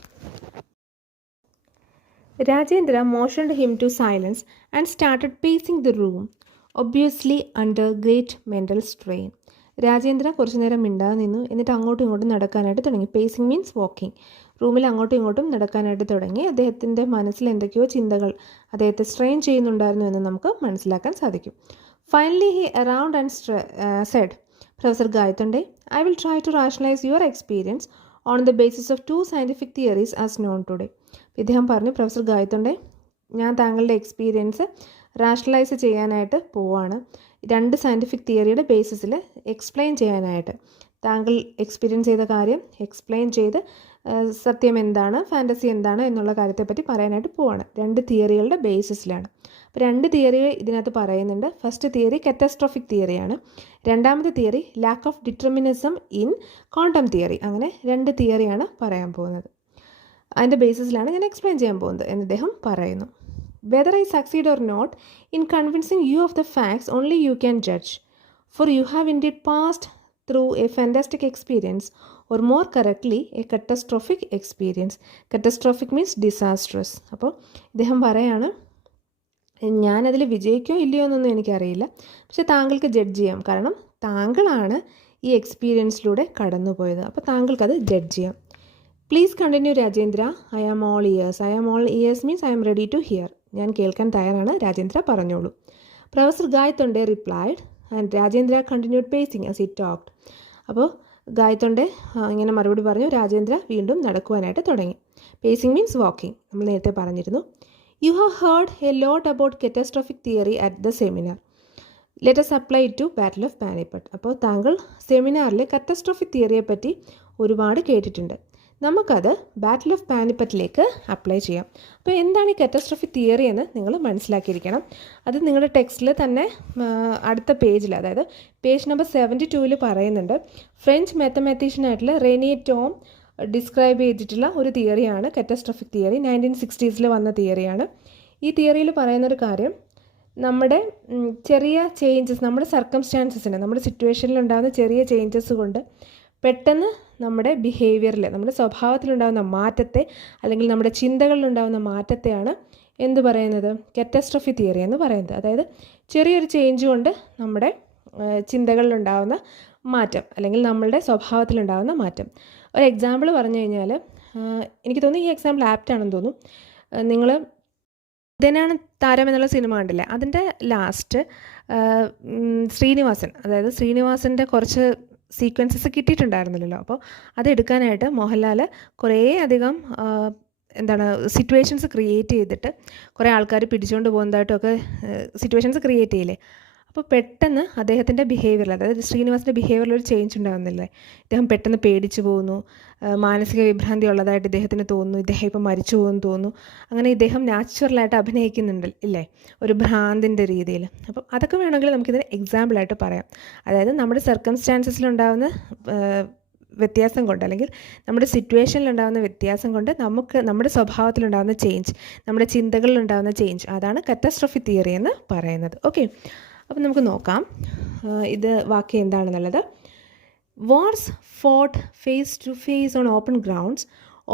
Rajendra motioned him to silence and started pacing the room, obviously under great mental strain. Rajendra കുറച്ചു നേരം മിണ്ടാതെ നിന്നു. എന്നിട്ട് അങ്ങോട്ടും ഇങ്ങോട്ടും നടക്കാനായിട്ട് തുടങ്ങി. Pacing means walking. റൂമിൽ അങ്ങോട്ടും ഇങ്ങോട്ടും നടക്കാനായിട്ട് തുടങ്ങി. അദ്ദേഹത്തിൻ്റെ മനസ്സിൽ എന്തൊക്കെയോ ചിന്തകൾ അദ്ദേഹത്തെ സ്ട്രെയിൻ ചെയ്യുന്നുണ്ടായിരുന്നു എന്ന് നമുക്ക് മനസ്സിലാക്കാൻ സാധിക്കും. Finally he around and said, professor Gaitonde, I will try to rationalise your experience on the basis of 2 scientific theories as known today. ഇദ്ദേഹം പറഞ്ഞു, പ്രൊഫസർ ഗായത്തൊണ്ടെ, ഞാൻ താങ്കളുടെ എക്സ്പീരിയൻസ് റാഷണലൈസ് ചെയ്യാനായിട്ട് പോവാണ്. 2 സയൻറ്റിഫിക് തിയറിയുടെ ബേസിസിൽ എക്സ്പ്ലെയിൻ ചെയ്യാനായിട്ട്, താങ്കൾ എക്സ്പീരിയൻസ് ചെയ്ത കാര്യം എക്സ്പ്ലെയിൻ ചെയ്ത് സത്യം എന്താണ്, ഫാൻറ്റസി എന്താണ് എന്നുള്ള കാര്യത്തെപ്പറ്റി പറയാനായിട്ട് പോവാണ്. 2 തിയറികളുടെ ബേസിസിലാണ്. അപ്പോൾ 2 തിയറി ഇതിനകത്ത് പറയുന്നുണ്ട്. ഫസ്റ്റ് തിയറി കാറ്റസ്ട്രോഫിക് തിയറിയാണ്. രണ്ടാമത്തെ theory lack of determinism in quantum theory. അങ്ങനെ 2 തിയറിയാണ് പറയാൻ പോകുന്നത്. അതിൻ്റെ ബേസിസിലാണ് ഞാൻ എക്സ്പ്ലെയിൻ ചെയ്യാൻ പോകുന്നത് എന്ന് അദ്ദേഹം പറയുന്നു. Whether I succeed or not in convincing you of the facts, only you can judge. For you have indeed passed through a fantastic experience, or more correctly, a catastrophic experience. Catastrophic means disastrous. അപ്പോൾ ഇദ്ദേഹം പറയാണ്, ഞാനതിൽ വിജയിക്കോ ഇല്ലയോ എന്നൊന്നും എനിക്കറിയില്ല, പക്ഷെ താങ്കൾക്ക് judge ചെയ്യാം. കാരണം താങ്കളാണ് ഈ എക്സ്പീരിയൻസിലൂടെ കടന്നുപോയത്. അപ്പോൾ താങ്കൾക്കത് ജഡ്ജ് ചെയ്യാം. Please continue Rajendra, I am all ears. I am all ears means I am ready to hear. ഞാൻ കേൾക്കാൻ തയ്യാറാണ്, രാജേന്ദ്ര പറഞ്ഞോളൂ. Professor Gaitonde replied and Rajendra continued pacing as he talked. അപ്പോൾ ഗായത്തൊണ്ടെ ഇങ്ങനെ മറുപടി പറഞ്ഞു, രാജേന്ദ്ര വീണ്ടും നടക്കുവാനായിട്ട് തുടങ്ങി. പേസിങ് മീൻസ് വാക്കിംഗ്, നമ്മൾ നേരത്തെ പറഞ്ഞിരുന്നു. You have heard a lot about catastrophic theory at the seminar. Let us apply it to battle of Panipat. അപ്പോൾ താങ്കൾ സെമിനാറിലെ കാറ്റസ്ട്രോഫിക് തിയറിയെ പറ്റി ഒരുപാട് കേട്ടിട്ടുണ്ട്. നമുക്കത് ബാറ്റിൽ ഓഫ് പാനിപ്പറ്റിലേക്ക് അപ്ലൈ ചെയ്യാം. അപ്പോൾ എന്താണ് ഈ കാറ്റസ്ട്രോഫിക് തിയറി എന്ന് നിങ്ങൾ മനസ്സിലാക്കിയിരിക്കണം. അത് നിങ്ങളുടെ ടെക്സ്റ്റിൽ തന്നെ അടുത്ത പേജിൽ, അതായത് പേജ് നമ്പർ 72 പറയുന്നുണ്ട്. ഫ്രഞ്ച് മാത്തമാറ്റീഷ്യനായിട്ടുള്ള റെനിയെ ടോം ഡിസ്ക്രൈബ് ചെയ്തിട്ടുള്ള ഒരു തിയറിയാണ് കാറ്റസ്ട്രോഫിക് തിയറി. 1960s വന്ന തിയറിയാണ്. ഈ തിയറിയിൽ പറയുന്നൊരു കാര്യം, നമ്മുടെ ചെറിയ ചേഞ്ചസ്, നമ്മുടെ സർക്കംസ്റ്റാൻസസിന്, നമ്മുടെ സിറ്റുവേഷനിൽ ഉണ്ടാകുന്ന ചെറിയ ചേഞ്ചസ് കൊണ്ട് പെട്ടെന്ന് നമ്മുടെ ബിഹേവിയറിൽ, നമ്മുടെ സ്വഭാവത്തിലുണ്ടാകുന്ന മാറ്റത്തെ, അല്ലെങ്കിൽ നമ്മുടെ ചിന്തകളിലുണ്ടാകുന്ന മാറ്റത്തെയാണ് എന്ത് പറയുന്നത്, കാറ്റസ്ട്രോഫി തിയറി എന്ന് പറയുന്നത്. അതായത് ചെറിയൊരു ചേഞ്ച് കൊണ്ട് നമ്മുടെ ചിന്തകളിലുണ്ടാകുന്ന മാറ്റം, അല്ലെങ്കിൽ നമ്മളുടെ സ്വഭാവത്തിലുണ്ടാകുന്ന മാറ്റം. ഒരു എക്സാമ്പിൾ പറഞ്ഞു കഴിഞ്ഞാൽ, എനിക്ക് തോന്നുന്നു ഈ എക്സാമ്പിൾ ആപ്റ്റാണെന്ന് തോന്നുന്നു. നിങ്ങൾ ഇതിനാണ് താരം എന്നുള്ള സിനിമ കണ്ടില്ലേ, അതിൻ്റെ ലാസ്റ്റ് ശ്രീനിവാസൻ, അതായത് ശ്രീനിവാസൻ്റെ കുറച്ച് സീക്വൻസസ് കിട്ടിയിട്ടുണ്ടായിരുന്നില്ലല്ലോ. അപ്പോൾ അതെടുക്കാനായിട്ട് മോഹൻലാൽ കുറേ അധികം സിറ്റുവേഷൻസ് ക്രിയേറ്റ് ചെയ്തിട്ട് കുറേ ആൾക്കാർ പിടിച്ചുകൊണ്ട് പോകുന്നതായിട്ടൊക്കെ സിറ്റുവേഷൻസ് ക്രിയേറ്റ് ചെയ്യില്ലേ. അപ്പോൾ പെട്ടെന്ന് അദ്ദേഹത്തിൻ്റെ ബിഹേവിയറിൽ, അതായത് ശ്രീനിവാസിൻ്റെ ബിഹേവിയറിൽ ഒരു ചേഞ്ച് ഉണ്ടാകുന്നില്ലേ. ഇദ്ദേഹം പെട്ടെന്ന് പേടിച്ചു പോകുന്നു, മാനസിക വിഭ്രാന്തി ഉള്ളതായിട്ട് ഇദ്ദേഹത്തിന് തോന്നുന്നു, ഇദ്ദേഹം ഇപ്പം മരിച്ചു പോകുമെന്ന് തോന്നുന്നു. അങ്ങനെ ഇദ്ദേഹം നാച്ചുറലായിട്ട് അഭിനയിക്കുന്നുണ്ട് ഇല്ലേ, ഒരു ഭ്രാന്തിൻ്റെ രീതിയിൽ. അപ്പം അതൊക്കെ വേണമെങ്കിൽ നമുക്കിതിന് എക്സാമ്പിളായിട്ട് പറയാം. അതായത് നമ്മുടെ സർക്കംസ്റ്റാൻസസിലുണ്ടാകുന്ന വ്യത്യാസം കൊണ്ട്, അല്ലെങ്കിൽ നമ്മുടെ സിറ്റുവേഷനിലുണ്ടാകുന്ന വ്യത്യാസം കൊണ്ട് നമുക്ക് നമ്മുടെ സ്വഭാവത്തിലുണ്ടാകുന്ന ചേഞ്ച്, നമ്മുടെ ചിന്തകളിലുണ്ടാകുന്ന ചേഞ്ച്, അതാണ് കാറ്റസ്ട്രോഫി തിയറി എന്ന് പറയുന്നത്. ഓക്കെ, അപ്പം നമുക്ക് നോക്കാം ഇത് വാക്യം എന്താണെന്നുള്ളത്. Wars fought face to face on open grounds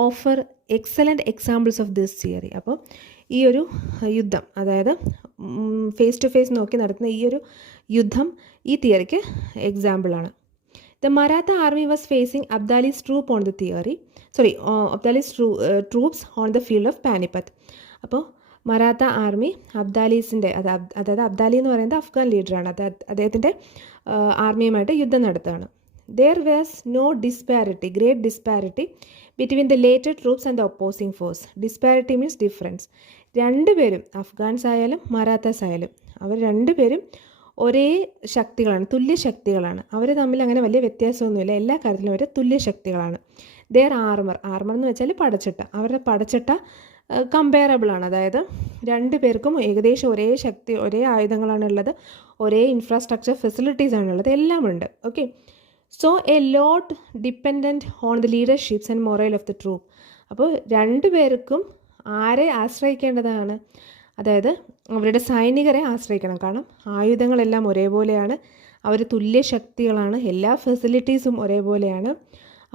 offer excellent examples of this theory. അപ്പോൾ ഈ ഒരു യുദ്ധം, അതായത് ഫേസ് ടു ഫേസ് നോക്കി നടത്തുന്ന ഈ ഒരു യുദ്ധം ഈ തിയറിക്ക് എക്സാമ്പിളാണ്. The Maratha army was facing Abdali's troops on the field of Panipat. അപ്പോൾ മറാത്ത ആർമി അബ്ദാലീസിൻ്റെ, അതായത് അബ്ദാലി എന്ന് പറയുന്നത് അഫ്ഗാൻ ലീഡറാണ്, അദ്ദേഹത്തിൻ്റെ ആർമിയുമായിട്ട് യുദ്ധം നടത്തുകയാണ്. There was no great disparity between the later troops and the opposing force. Disparity means difference. രണ്ടുപേരും, അഫ്ഗാൻസ് ആയാലും മറാത്താസ് ആയാലും, അവർ രണ്ടുപേരും ഒരേ ശക്തികളാണ്, തുല്യ ശക്തികളാണ്. അവർ തമ്മിൽ അങ്ങനെ വലിയ വ്യത്യാസമൊന്നുമില്ല, എല്ലാ കാര്യത്തിലും അവർ തുല്യ ശക്തികളാണ്. ദെയർ ആർമർ എന്ന് വെച്ചാൽ പടച്ചട്ട, അവരുടെ പടച്ചട്ട കമ്പയറബിൾ ആണ്. അതായത് രണ്ടു പേർക്കും ഏകദേശം ഒരേ ശക്തി, ഒരേ ആയുധങ്ങളാണ് ഉള്ളത്, ഒരേ ഇൻഫ്രാസ്ട്രക്ചർ ഫെസിലിറ്റീസ് ആണുള്ളത്, എല്ലാം ഉണ്ട്. Okay, so a lot dependent on the leaderships and moral of the troop. അപ്പോൾ രണ്ടു പേർക്കും ആരെ ആശ്രയിക്കേണ്ടതാണ്? അതായത് അവരുടെ സൈനികരെ ആശ്രയിക്കണം. കാരണം ആയുധങ്ങളെല്ലാം ഒരേപോലെയാണ്, അവർ തുല്യ ശക്തികളാണ്, എല്ലാ ഫെസിലിറ്റീസും ഒരേപോലെയാണ്.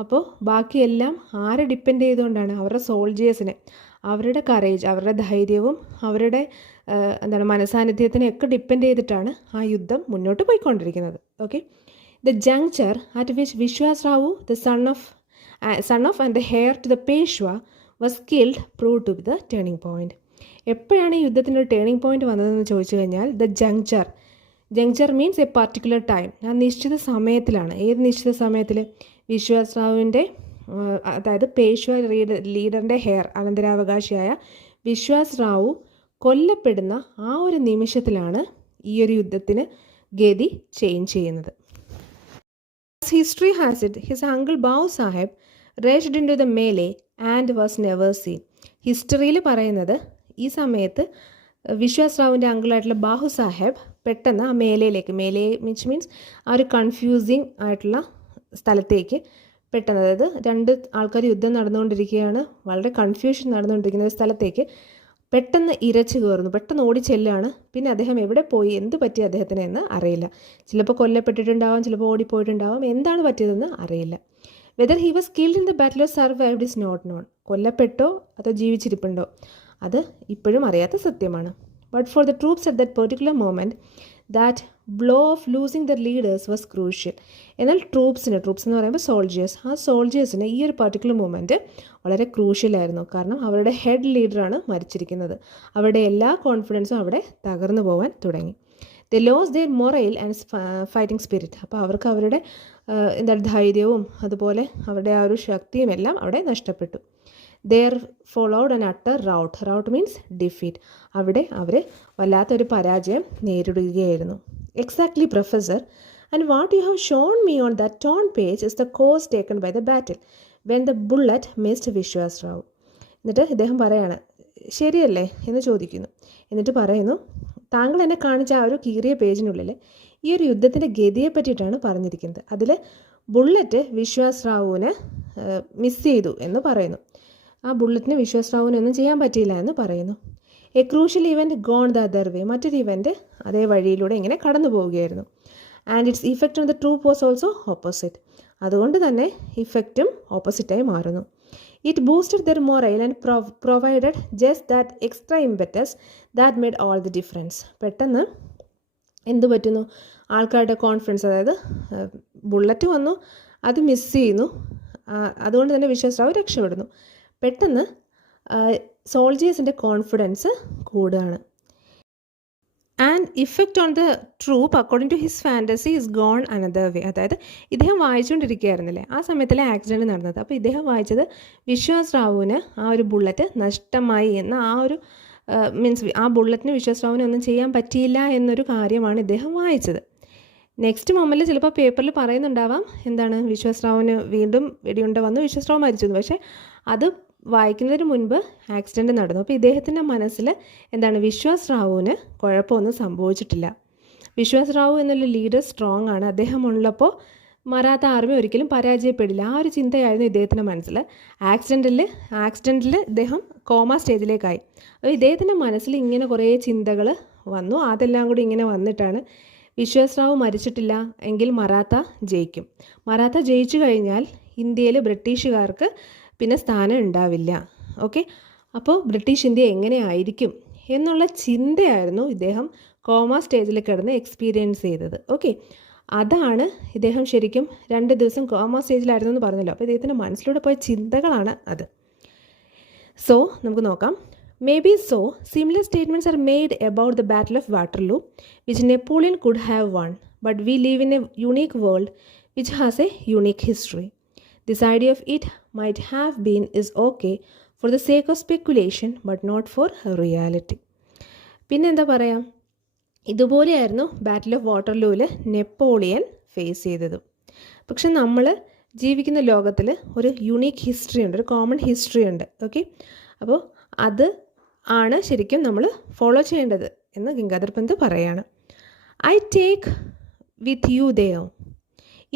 അപ്പോൾ ബാക്കിയെല്ലാം ആരെ ഡിപ്പെൻഡ് ചെയ്തുകൊണ്ടാണ്? അവരുടെ സോൾജിയേഴ്സിനെ, അവരുടെ കറേജ്, അവരുടെ ധൈര്യവും അവരുടെ മനസാന്നിധ്യത്തിനെയൊക്കെ ഡിപ്പെൻഡ് ചെയ്തിട്ടാണ് ആ യുദ്ധം മുന്നോട്ട് പോയിക്കൊണ്ടിരിക്കുന്നത്. Okay, the juncture at which Vishwas Rao, the son of and the heir to the Peshwa was killed prove to be the turning point. എപ്പോഴാണ് ഈ യുദ്ധത്തിൻ്റെ ഒരു ടേണിംഗ് പോയിൻറ്റ് വന്നതെന്ന് ചോദിച്ചു കഴിഞ്ഞാൽ, the juncture means a particular time, ആ നിശ്ചിത സമയത്തിലാണ്. ഏത് നിശ്ചിത സമയത്തിൽ? വിശ്വാസ് റാവുവിൻ്റെ, അതായത് പേഷ്വ ലീഡറിൻ്റെ ഹെയർ, അനന്തരാവകാശിയായ വിശ്വാസ് റാവു കൊല്ലപ്പെടുന്ന ആ ഒരു നിമിഷത്തിലാണ് ഈ ഒരു യുദ്ധത്തിന് ഗതി ചേഞ്ച് ചെയ്യുന്നത്. History has it, his uncle Bhau Saheb rushed in to the melee and was never seen. ഹിസ്റ്ററിയിൽ പറയുന്നത് ഈ സമയത്ത് വിശ്വാസ് റാവുവിൻ്റെ അങ്കിളായിട്ടുള്ള ബാഹു സാഹേബ് പെട്ടെന്ന് ആ മേലയിലേക്ക്, മീൻസ് ആ ഒരു കൺഫ്യൂസിങ് ആയിട്ടുള്ള സ്ഥലത്തേക്ക് പെട്ടെന്ന്, അതായത് രണ്ട് ആൾക്കാർ യുദ്ധം നടന്നുകൊണ്ടിരിക്കുകയാണ്, വളരെ കൺഫ്യൂഷൻ നടന്നുകൊണ്ടിരിക്കുന്ന ഒരു സ്ഥലത്തേക്ക് പെട്ടെന്ന് ഇരച്ചു കയറുന്നു, പെട്ടെന്ന് ഓടിച്ചെല്ലാണ്. പിന്നെ അദ്ദേഹം എവിടെ പോയി, എന്ത് പറ്റി അദ്ദേഹത്തിന് എന്ന് അറിയില്ല. ചിലപ്പോൾ കൊല്ലപ്പെട്ടിട്ടുണ്ടാവാം, ചിലപ്പോൾ ഓടിപ്പോയിട്ടുണ്ടാവാം, എന്താണ് പറ്റിയതെന്ന് അറിയില്ല. Whether he was killed in the battle of survived is not known. കൊല്ലപ്പെട്ടോ അതോ ജീവിച്ചിരിപ്പുണ്ടോ അത് ഇപ്പോഴും അറിയാത്ത സത്യമാണ്. But for the troops at that particular moment that blow of losing the leaders was crucial. എന്നാൽ ട്രൂപ്സ് എന്ന് പറയുമ്പോൾ സോൾജേഴ്സിന് ഈ ഒരു പെർട്ടിക്കുലർ മൊമെൻറ്റ് വളരെ ക്രൂഷ്യലായിരുന്നു. കാരണം അവരുടെ ഹെഡ് ലീഡറാണ് മരിച്ചിരിക്കുന്നത്. അവരുടെ എല്ലാ കോൺഫിഡൻസും അവിടെ തകർന്നു പോകാൻ തുടങ്ങി. The loss there morale and fighting spirit. അപ്പോൾ അവർക്ക് അവരുടെ ധൈര്യവും അതുപോലെ അവരുടെ ആ ഒരു ശക്തിയും എല്ലാം അവിടെ നഷ്ടപ്പെട്ടു. There followed an utter rout. Rout means defeat. അവിടെ അവർ വല്ലാത്തൊരു പരാജയം നേരിടുകയായിരുന്നു. Exactly, professor. And what you have shown me on that torn page is the course taken by the battle when the bullet missed Vishwas Rao. എന്നിട്ട് ഇദ്ദേഹം പറയാണ്, ശരിയല്ലേ എന്ന് ചോദിക്കുന്നു. എന്നിട്ട് പറയുന്നു, താങ്കൾ എന്നെ കാണിച്ച ആ ഒരു കീറിയ പേജിനുള്ളിൽ ഈ ഒരു യുദ്ധത്തിൻ്റെ ഗതിയെ പറ്റിയിട്ടാണ് പറഞ്ഞിരിക്കുന്നത്. അതിൽ ബുള്ളറ്റ് വിശ്വാസ് റാവുവിന് മിസ് ചെയ്തു എന്ന് പറയുന്നു. ആ ബുള്ളറ്റിന് വിശ്വാസ് റാവുവിനൊന്നും ചെയ്യാൻ പറ്റിയില്ല എന്ന് പറയുന്നു. A crucial event gone the other way. മറ്റൊരു ഇവൻറ്റ് അതേ വഴിയിലൂടെ ഇങ്ങനെ കടന്നു പോവുകയായിരുന്നു. And its effect on the troop was also opposite. അതുകൊണ്ട് തന്നെ ഇഫക്റ്റും ഓപ്പോസിറ്റായി മാറുന്നു. It boosted their morale and provided just that extra impetus that made all the difference. പെട്ടെന്ന് എന്തു പറ്റുന്നു? ആൾക്കാരുടെ കോൺഫിഡൻസ്, അതായത് ബുള്ളറ്റ് വന്നു, അത് മിസ് ചെയ്യുന്നു, അതുകൊണ്ട് തന്നെ വിശ്വാസ് റാവു രക്ഷപ്പെടുന്നു. പെട്ടെന്ന് സോൾജേഴ്സിൻ്റെ കോൺഫിഡൻസ് കൂടുകയാണ്. And effect on the troop according to his fantasy is gone another way. അതായത് ഇദ്ദേഹം വായിച്ചുകൊണ്ടിരിക്കുകയായിരുന്നില്ലേ ആ സമയത്തല്ലേ ആക്സിഡൻറ്റ് നടന്നത്. അപ്പോൾ ഇദ്ദേഹം വായിച്ചത് വിശ്വാസ് റാവുവിന് ആ ഒരു ബുള്ളറ്റ് നഷ്ടമായി എന്ന ആ ഒരു മീൻസ് ആ ബുള്ളറ്റിന് വിശ്വാസ് റാവുവിന് ഒന്നും ചെയ്യാൻ പറ്റിയില്ല എന്നൊരു കാര്യമാണ് ഇദ്ദേഹം വായിച്ചത്. നെക്സ്റ്റ് മൊമെൻറ്റിൽ ചിലപ്പോൾ പേപ്പറിൽ പറയുന്നുണ്ടാവാം, എന്താണ്, വിശ്വാസ് റാവുവിന് വീണ്ടും വെടിയുണ്ട വന്നു, വിശ്വാസ് റാവു മരിച്ചു. പക്ഷേ അത് വായിക്കുന്നതിന് മുൻപ് ആക്സിഡൻറ്റ് നടന്നു. അപ്പോൾ ഇദ്ദേഹത്തിൻ്റെ മനസ്സിൽ എന്താണ്, വിശ്വാസ് റാവുവിന് കുഴപ്പമൊന്നും സംഭവിച്ചിട്ടില്ല. വിശ്വാസ് റാവു എന്നുള്ള ലീഡർ സ്ട്രോങ് ആണ്, അദ്ദേഹം ഉള്ളപ്പോൾ മറാത്ത ആർമി ഒരിക്കലും പരാജയപ്പെടില്ല. ആ ഒരു ചിന്തയായിരുന്നു ഇദ്ദേഹത്തിൻ്റെ മനസ്സിൽ. ആക്സിഡൻറ്റിൽ ഇദ്ദേഹം കോമ സ്റ്റേജിലേക്കായി. അപ്പോൾ ഇദ്ദേഹത്തിൻ്റെ മനസ്സിൽ ഇങ്ങനെ കുറേ ചിന്തകൾ വന്നു. അതെല്ലാം കൂടി ഇങ്ങനെ വന്നിട്ടാണ് വിശ്വാസ്റാവു മരിച്ചിട്ടില്ല എങ്കിൽ മറാത്ത ജയിക്കും. മറാത്ത ജയിച്ചു കഴിഞ്ഞാൽ ഇന്ത്യയിൽ ബ്രിട്ടീഷുകാർക്ക് പിന്നെ സ്ഥാനം ഉണ്ടാവില്ല. ഓക്കെ, അപ്പോൾ ബ്രിട്ടീഷ് ഇന്ത്യ എങ്ങനെയായിരിക്കും എന്നുള്ള ചിന്തയായിരുന്നു ഇദ്ദേഹം കോമ സ്റ്റേജിൽ കിടന്ന് എക്സ്പീരിയൻസ് ചെയ്തത്. ഓക്കെ, അതാണ് ഇദ്ദേഹം ശരിക്കും 2 ദിവസം കോമ സ്റ്റേജിലായിരുന്നു എന്ന് പറഞ്ഞല്ലോ. അപ്പോൾ ഇദ്ദേഹത്തിൻ്റെ മനസ്സിലൂടെ പോയ ചിന്തകളാണ് അത്. സോ നമുക്ക് നോക്കാം. Maybe so, similar statements are made about the Battle of Waterloo, which Napoleon could have won, but we live in a unique world which has a unique history. This idea of it might have been is okay for the sake of speculation, but not for reality. പിന്നെ എന്താ പറയുക, ഇതുപോലെയായിരുന്നു battle of വാട്ടർലൂവിൽ Napoleon face ചെയ്തത്. പക്ഷെ നമ്മൾ ജീവിക്കുന്ന ലോകത്തിൽ ഒരു unique history ഉണ്ട്, ഒരു കോമൺ ഹിസ്റ്ററി ഉണ്ട്. ഓക്കെ, അപ്പോൾ അത് ആണ് ശരിക്കും നമ്മൾ ഫോളോ ചെയ്യേണ്ടത് എന്ന് ഗംഗാധർ പന്ത് പറയാണ്. I take with you there.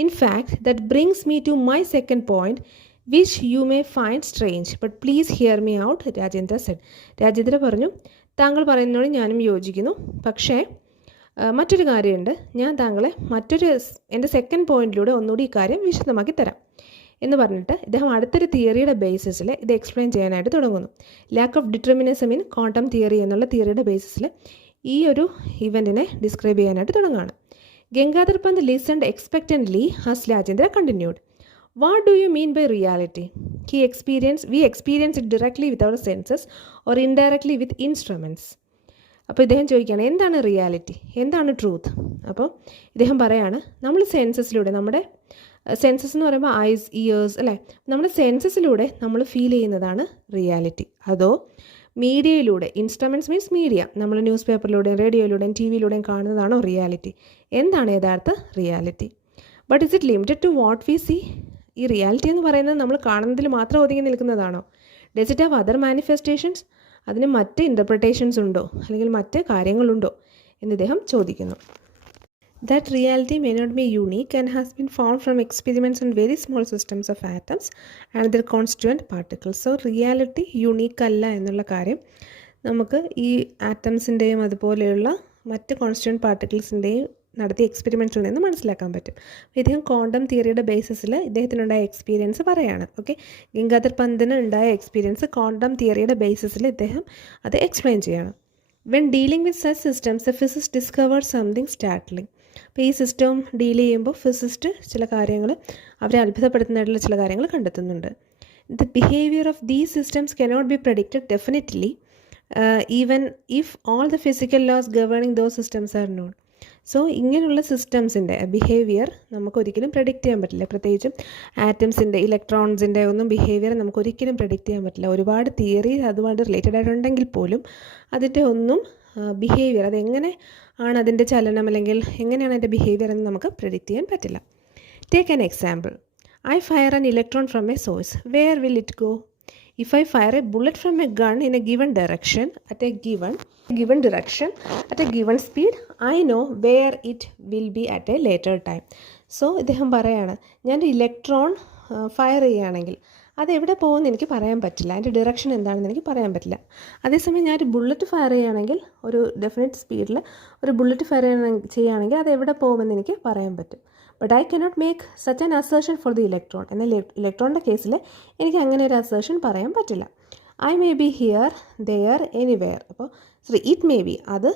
In fact that brings me to my second point which you may find strange but please hear me out, Rajendra said. Rajendra പറഞ്ഞു, താങ്കൾ പറയുന്നതോട് ഞാനും യോജിക്കുന്നു, പക്ഷേ മറ്റൊരു കാര്യമുണ്ട്, ഞാൻ താങ്കളെ എൻ്റെ സെക്കൻഡ് പോയിന്റിലൂടെ ഒന്നുകൂടി ഈ കാര്യം വിശദമാക്കി തരാം എന്ന് പറഞ്ഞിട്ട് ഇദ്ദേഹം അടുത്തൊരു തിയറിയുടെ ബേസിസിൽ ഇത് എക്സ്പ്ലെയിൻ ചെയ്യാനായിട്ട് തുടങ്ങുന്നു. Lakh of determinism in quantum theory എന്നുള്ള തിയറിയുടെ ബേസിസിൽ ഈ ഒരു ഇവൻറ്റിനെ ഡിസ്ക്രൈബ് ചെയ്യാനായിട്ട് തുടങ്ങുകയാണ്. Gangadhar Pant listened expectantly as Rajendra continued. What do you mean by reality? We experience it directly with our senses or indirectly with instruments. അപ്പോൾ ഇദ്ദേഹം ചോദിക്കുകയാണ്, എന്താണ് റിയാലിറ്റി, എന്താണ് ട്രൂത്ത്? അപ്പോൾ ഇദ്ദേഹം പറയാണ്, നമ്മൾ സെൻസസിലൂടെ, നമ്മുടെ സെൻസസ് എന്ന് പറയുമ്പോൾ ഐസ്, ഇയേഴ്സ് അല്ലേ, നമ്മുടെ സെൻസസിലൂടെ നമ്മൾ ഫീൽ ചെയ്യുന്നതാണ് റിയാലിറ്റി, അതോ മീഡിയയിലൂടെ, ഇൻസ്ട്രുമെൻറ്റ്സ് മീൻസ് മീഡിയ, നമ്മൾ ന്യൂസ് പേപ്പറിലൂടെയും റേഡിയോയിലൂടെയും ടി വിയിലൂടെയും കാണുന്നതാണോ റിയാലിറ്റി? എന്താണ് യഥാർത്ഥ reality? But is it limited to what we see? ഈ റിയാലിറ്റി എന്ന് പറയുന്നത് നമ്മൾ കാണുന്നതിൽ മാത്രം ഒതുങ്ങി നിൽക്കുന്നതാണോ? Does it have other manifestations? അതിന് മറ്റ് ഇൻ്റർപ്രിട്ടേഷൻസ് ഉണ്ടോ, അല്ലെങ്കിൽ മറ്റ് കാര്യങ്ങളുണ്ടോ എന്ന് ഇദ്ദേഹം ചോദിക്കുന്നു. That reality may not be unique and has been found from experiments on very small systems of atoms and their constituent particles. So reality unique അല്ല എന്നുള്ള കാര്യം നമുക്ക് ഈ ആറ്റംസിൻ്റെയും അതുപോലെയുള്ള മറ്റ് കോൺസ്റ്റുവൻറ്റ് പാർട്ടിക്കിൾസിൻ്റെയും നടത്തിയ എക്സ്പെരിമെൻറ്റ്സിൽ നിന്ന് മനസ്സിലാക്കാൻ പറ്റും. ഇദ്ദേഹം ക്വാണ്ടം തിയറിയുടെ ബേസിസിൽ ഇദ്ദേഹത്തിനുണ്ടായ എക്സ്പീരിയൻസ് പറയാണ്. ഓക്കെ, ഗംഗാധർ പന്തിന് ഉണ്ടായ എക്സ്പീരിയൻസ് ക്വാണ്ടം തിയറിയുടെ ബേസിസിൽ ഇദ്ദേഹം അത് എക്സ്പ്ലെയിൻ ചെയ്യണം. When dealing with such systems, the physicist discovered something startling. അപ്പോൾ ഈ സിസ്റ്റം ഡീൽ ചെയ്യുമ്പോൾ ഫിസിസ്റ്റ് ചില കാര്യങ്ങൾ അവരെ അത്ഭുതപ്പെടുത്തുന്നതായിട്ടുള്ള ചില കാര്യങ്ങൾ കണ്ടെത്തുന്നുണ്ട്. The behaviour of these systems cannot be predicted definitely even if all the physical laws governing those systems are known. So ഇങ്ങനെയുള്ള സിസ്റ്റംസിൻ്റെ ബിഹേവിയർ നമുക്കൊരിക്കലും പ്രഡിക്റ്റ് ചെയ്യാൻ പറ്റില്ല. പ്രത്യേകിച്ചും ആറ്റംസിൻ്റെ, ഇലക്ട്രോൺസിൻ്റെ ഒന്നും ബിഹേവിയർ നമുക്കൊരിക്കലും പ്രഡിക്റ്റ് ചെയ്യാൻ പറ്റില്ല. ഒരുപാട് തിയറി അതുമായിട്ട് റിലേറ്റഡ് ആയിട്ടുണ്ടെങ്കിൽ പോലും അതിൻ്റെ ഒന്നും ബിഹേവിയർ, അതെങ്ങനെ ആണ് അതിൻ്റെ ചലനം അല്ലെങ്കിൽ എങ്ങനെയാണ് അതിൻ്റെ ബിഹേവിയർ എന്ന് നമുക്ക് പ്രെഡിക്റ്റ് ചെയ്യാൻ പറ്റില്ല. Take an example. I fire an electron from a source. Where will it go? If I fire a bullet from a gun in a given direction at a given direction at a given speed, I know where it will be at a later time. So ഇദ്ദേഹം പറയാണ്, ഞാൻ electron fire ചെയ്യുകയാണെങ്കിൽ അതെവിടെ പോകുമെന്ന് എനിക്ക് പറയാൻ പറ്റില്ല, അതിൻ്റെ ഡിറക്ഷൻ എന്താണെന്ന് എനിക്ക് പറയാൻ പറ്റില്ല. അതേസമയം ഞാനൊരു ബുള്ളറ്റ് ഫയർ ചെയ്യുകയാണെങ്കിൽ, ഒരു ഡെഫിനറ്റ് സ്പീഡിൽ ഒരു ബുള്ളറ്റ് ഫയർ ചെയ്യുകയാണെങ്കിൽ അത് എവിടെ പോകുമെന്ന് എനിക്ക് പറയാൻ പറ്റും. But I cannot make such an assertion for the electron. എന്നാൽ ഇലക്ട്രോണിൻ്റെ കേസിൽ എനിക്ക് അങ്ങനെ ഒരു അസേർഷൻ പറയാൻ പറ്റില്ല. I may be here, there, anywhere. അപ്പോൾ ഇറ്റ് മേ ബി, അത്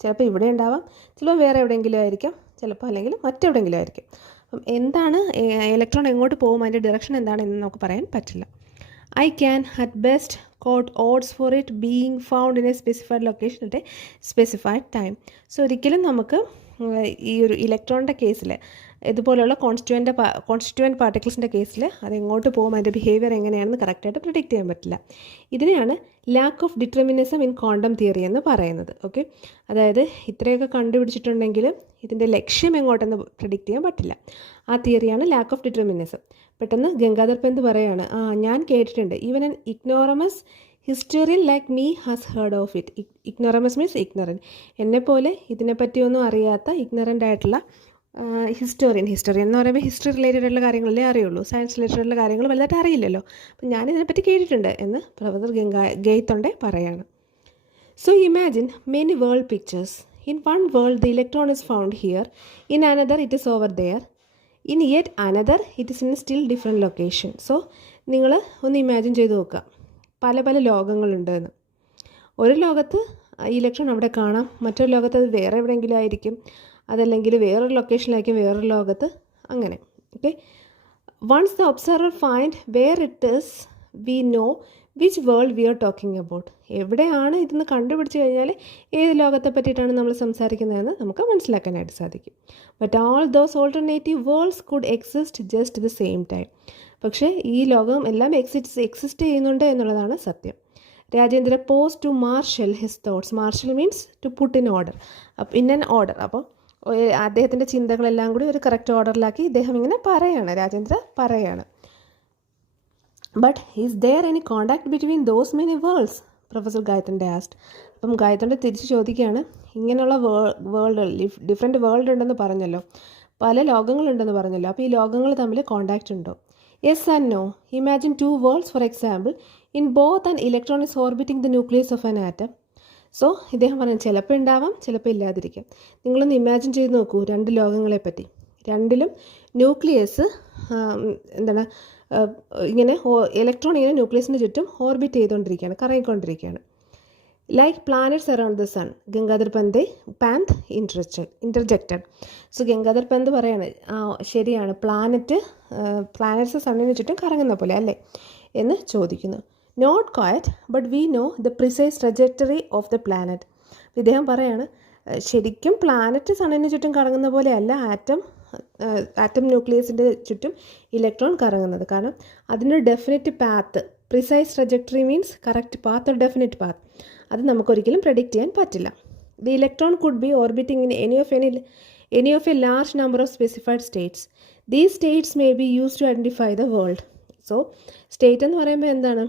ചിലപ്പോൾ ഇവിടെ ഉണ്ടാവാം, ചിലപ്പോൾ വേറെ എവിടെയെങ്കിലും ആയിരിക്കാം, ചിലപ്പോൾ അല്ലെങ്കിൽ മറ്റെവിടെയെങ്കിലും ആയിരിക്കും. അപ്പം എന്താണ് ഇലക്ട്രോൺ എങ്ങോട്ട് പോകും, അതിൻ്റെ ഡിറക്ഷൻ എന്താണെന്ന് നമുക്ക് പറയാൻ പറ്റില്ല. I can at best quote odds for it being found in a specified location at a specified time. So ഒരിക്കലും നമുക്ക് ഈ ഒരു ഇലക്ട്രോണിൻ്റെ കേസിൽ ഇതുപോലെയുള്ള കോൺസ്റ്റിറ്റ്യുവൻറ്റ് പാർട്ടിക്കിൾസിൻ്റെ കേസിൽ അതെങ്ങോട്ട് പോകും, അതിൻ്റെ ബിഹേവിയർ എങ്ങനെയാണെന്ന് കറക്റ്റായിട്ട് പ്രിഡിക്റ്റ് ചെയ്യാൻ പറ്റില്ല. ഇതിനെയാണ് lakh of determinism in quantum theory എന്ന് പറയുന്നത്. ഓക്കെ, അതായത് ഇത്രയൊക്കെ കണ്ടുപിടിച്ചിട്ടുണ്ടെങ്കിലും ഇതിൻ്റെ ലക്ഷ്യം എങ്ങോട്ടെന്ന് പ്രിഡിക്റ്റ് ചെയ്യാൻ പറ്റില്ല. ആ തിയറിയാണ് ലാക്ക് ഓഫ് ഡിറ്റർമിനിസം. പെട്ടെന്ന് ഗംഗാധർ പന്ത് പറയാണ്, ഞാൻ കേട്ടിട്ടുണ്ട്, even an ignoramus historian like me has heard of it. Ignoramus means ignorant. എന്നെപ്പോലെ ഇതിനെപ്പറ്റിയൊന്നും അറിയാത്ത ഇഗ്നറൻ്റ് ആയിട്ടുള്ള ഹിസ്റ്റോറിയൻ എന്ന് പറയുമ്പോൾ ഹിസ്റ്ററി റിലേറ്റഡ് ആയിട്ടുള്ള കാര്യങ്ങളല്ലേ അറിയുള്ളൂ, സയൻസ് റിലേറ്റഡ് ആയിട്ടുള്ള കാര്യങ്ങൾ വലുതായിട്ട് അറിയില്ലല്ലോ. അപ്പം ഞാനിതിനെപ്പറ്റി കേട്ടിട്ടുണ്ട് എന്ന് പ്രൊഫസർ ഗെയ്ത്തൊണ്ടെ പറയാണ്. So imagine many world pictures. In one world, the electron is found here. In another, it is over there. In yet another, it is in a still different location. So, നിങ്ങൾ ഒന്ന് imagine ചെയ്ത് നോക്കുക, പല പല ലോകങ്ങളുണ്ടെന്ന്. ഒരു ലോകത്ത് electron അവിടെ കാണാം, മറ്റൊരു ലോകത്ത് അത് വേറെ എവിടെയെങ്കിലും ആയിരിക്കും, അതല്ലെങ്കിൽ വേറൊരു ലൊക്കേഷനിലായിരിക്കും, വേറൊരു ലോകത്ത്, അങ്ങനെ. Okay, once the observer find where it is, we know which world we are talking about. എവിടെയാണ് ഇതെന്ന് കണ്ടുപിടിച്ച് കഴിഞ്ഞാൽ ഏത് ലോകത്തെ പറ്റിയിട്ടാണ് നമ്മൾ സംസാരിക്കുന്നതെന്ന് നമുക്ക് മനസ്സിലാക്കാനായിട്ട് സാധിക്കും. But all those alternative worlds could exist just the same time. പക്ഷേ ഈ ലോകം എല്ലാം എക്സിസ്റ്റ് ചെയ്യുന്നുണ്ട് എന്നുള്ളതാണ് സത്യം. Rajendra paused to marshal his thoughts. Marshal means to put in order, in an order. അപ്പോൾ അദ്ദേഹത്തിൻ്റെ ചിന്തകളെല്ലാം കൂടി ഒരു കറക്റ്റ് ഓർഡറിലാക്കി ഇദ്ദേഹം ഇങ്ങനെ പറയാണ്, രാജേന്ദ്ര പറയാണ്. But is there any contact between those many worlds, professor ഗായത്രിൻ്റെ ആസ്റ്റ്. അപ്പം ഗായത്രിൻ്റെ തിരിച്ച് ചോദിക്കുകയാണ്, ഇങ്ങനെയുള്ള വേൾഡ് ഡിഫറെൻറ്റ് വേൾഡ് ഉണ്ടെന്ന് പറഞ്ഞല്ലോ, പല ലോകങ്ങളുണ്ടെന്ന് പറഞ്ഞല്ലോ, അപ്പോൾ ഈ ലോകങ്ങൾ തമ്മിൽ കോണ്ടാക്റ്റ് ഉണ്ടോ? Yes and no. Imagine two worlds for example. In both an electron is orbiting the nucleus of an atom. So ഇദ്ദേഹം പറഞ്ഞു, ചിലപ്പോൾ ഉണ്ടാവാം, ചിലപ്പോൾ ഇല്ലാതിരിക്കാം. നിങ്ങളൊന്ന് ഇമാജിൻ ചെയ്ത് നോക്കൂ രണ്ട് ലോകങ്ങളെ പറ്റി. രണ്ടിലും ന്യൂക്ലിയസ് എന്താണ് ഇങ്ങനെ ഇലക്ട്രോൺ ഇങ്ങനെ ന്യൂക്ലിയസിന് ചുറ്റും ഓർബിറ്റ് ചെയ്തുകൊണ്ടിരിക്കുകയാണ്, കറങ്ങിക്കൊണ്ടിരിക്കുകയാണ്. Like planets around the sun. Gangadhar Pant interjected. So Gangadhar Pant പറയാണ്, ശരിയാണ്, പ്ലാനറ്റ്സ് സണ്ണിന് ചുറ്റും കറങ്ങുന്ന പോലെ അല്ലേ എന്ന് ചോദിക്കുന്നു. Not quite, but we know the precise trajectory of the planet. ഇദ്ദേഹം പറയാണ്, ശരിക്കും പ്ലാനറ്റ് സണ്ണിന് ചുറ്റും കറങ്ങുന്ന പോലെയല്ല ആറ്റം ന്യൂക്ലിയസിൻ്റെ ചുറ്റും ഇലക്ട്രോൺ കറങ്ങുന്നത്. കാരണം അതിനൊരു definite path, precise trajectory means correct path, ഒരു ഡെഫിനറ്റ് പാത്ത്, അത് നമുക്കൊരിക്കലും പ്രെഡിക്റ്റ് ചെയ്യാൻ പറ്റില്ല. The electron could be orbiting in any of a large number of specified states. These states may be used to identify the world. So state എന്ന് പറയുമ്പോൾ എന്താണ്,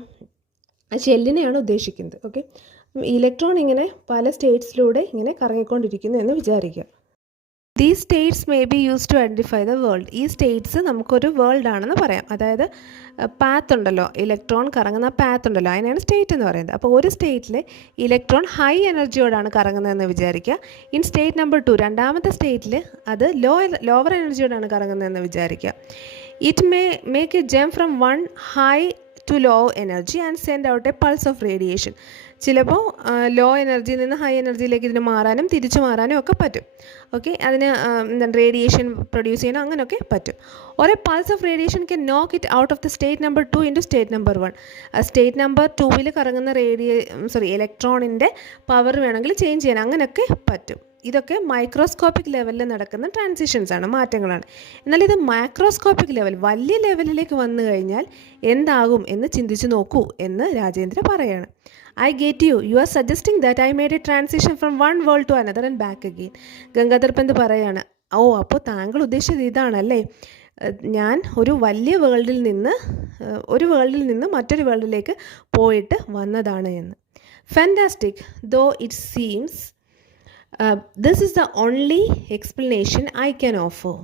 ഷെല്ലിനെയാണ് ഉദ്ദേശിക്കുന്നത്. Okay, electron ഇങ്ങനെ പല സ്റ്റേറ്റ്സിലൂടെ ഇങ്ങനെ കറങ്ങിക്കൊണ്ടിരിക്കുന്നു എന്ന് വിചാരിക്കുക. These states may be used to identify the world. ഈ സ്റ്റേറ്റ്സ് നമുക്കൊരു വേൾഡ് ആണെന്ന് പറയാം. അതായത് പാത്ത് ഉണ്ടല്ലോ, ഇലക്ട്രോൺ കറങ്ങുന്ന പാത്ത് ഉണ്ടല്ലോ, അതിനാണ് സ്റ്റേറ്റ് എന്ന് പറയുന്നത്. അപ്പോൾ ഒരു സ്റ്റേറ്റിൽ ഇലക്ട്രോൺ ഹൈ എനർജിയോടാണ് കറങ്ങുന്നതെന്ന് വിചാരിക്കുക. ഇൻ സ്റ്റേറ്റ് നമ്പർ 2, രണ്ടാമത്തെ സ്റ്റേറ്റിൽ അത് ലോവർ എനർജിയോടാണ് കറങ്ങുന്നതെന്ന് വിചാരിക്കുക. It may make a jump from one high to low energy and send out a pulse of radiation. ചിലപ്പോൾ ലോ എനർജിയിൽ നിന്ന് ഹൈ എനർജിയിലേക്ക് ഇതിന് മാറാനും തിരിച്ചു മാറാനും ഒക്കെ പറ്റും. ഓക്കെ, അതിന് എന്താണ് റേഡിയേഷൻ പ്രൊഡ്യൂസ് ചെയ്യാനും അങ്ങനെയൊക്കെ പറ്റും. ഒരു പൾസ് ഓഫ് റേഡിയേഷൻ ക്യാൻ നോക്ക് it out of the state number 2 into state number 1. State number 2 കറങ്ങുന്ന ഇലക്ട്രോണിൻ്റെ പവർ വേണമെങ്കിൽ ചേഞ്ച് ചെയ്യാൻ അങ്ങനെയൊക്കെ പറ്റും. ഇതൊക്കെ മൈക്രോസ്കോപ്പിക് ലെവലിൽ നടക്കുന്ന ട്രാൻസിഷൻസാണ്, മാറ്റങ്ങളാണ്. എന്നാൽ ഇത് മാക്രോസ്കോപ്പിക് ലെവൽ, വലിയ ലെവലിലേക്ക് വന്നു കഴിഞ്ഞാൽ എന്താകും എന്ന് ചിന്തിച്ച് നോക്കൂ എന്ന് രാജേന്ദ്ര പറയാണ്. I get you. You are suggesting that I made a transition from one world to another and back again. Gangadhar Pant പറയാണ്, അപ്പോൾ താങ്കൾ ഉദ്ദേശിച്ചത് ഇതാണല്ലേ, ഞാൻ ഒരു വേൾഡിൽ നിന്ന് മറ്റൊരു വേൾഡിലേക്ക് പോയിട്ട് വന്നതാണ് എന്ന്. Fantastic, though it seems this is the only explanation I can offer.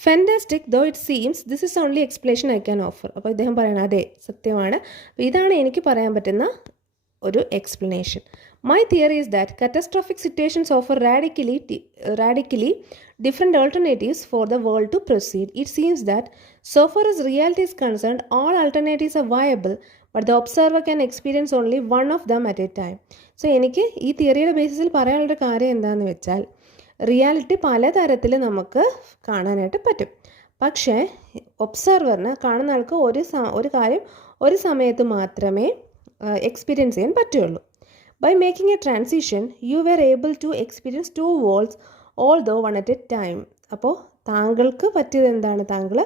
Fantastic though it seems this is only explanation I can offer. അപ്പോൾ ഇദ്ദേഹം പറയണം, അതെ സത്യമാണ്, ഇതാണ് എനിക്ക് പറയാൻ പറ്റുന്ന ഒരു explanation. My theory is that catastrophic situations offer radically different alternatives for the world to proceed. It seems that so far as reality is concerned, all alternatives are viable, but the observer can experience only one of them at a time. So എനിക്ക് ഈ തിയറിയുടെ ബേസിസിൽ പറയാനുള്ളൊരു കാര്യം എന്താണെന്ന് വെച്ചാൽ, reality പലതരത്തിൽ നമുക്ക് കാണാനായിട്ട് പറ്റും. പക്ഷേ ഒബ്സർവറിന്, കാണുന്ന ആൾക്ക് ഒരു കാര്യം ഒരു സമയത്ത് മാത്രമേ എക്സ്പീരിയൻസ് ചെയ്യാൻ പറ്റുള്ളൂ. By making a transition you were able to experience 2 worlds although one at a time. അപ്പോൾ താങ്കൾക്ക് പറ്റിയത് എന്താണ്, താങ്കൾ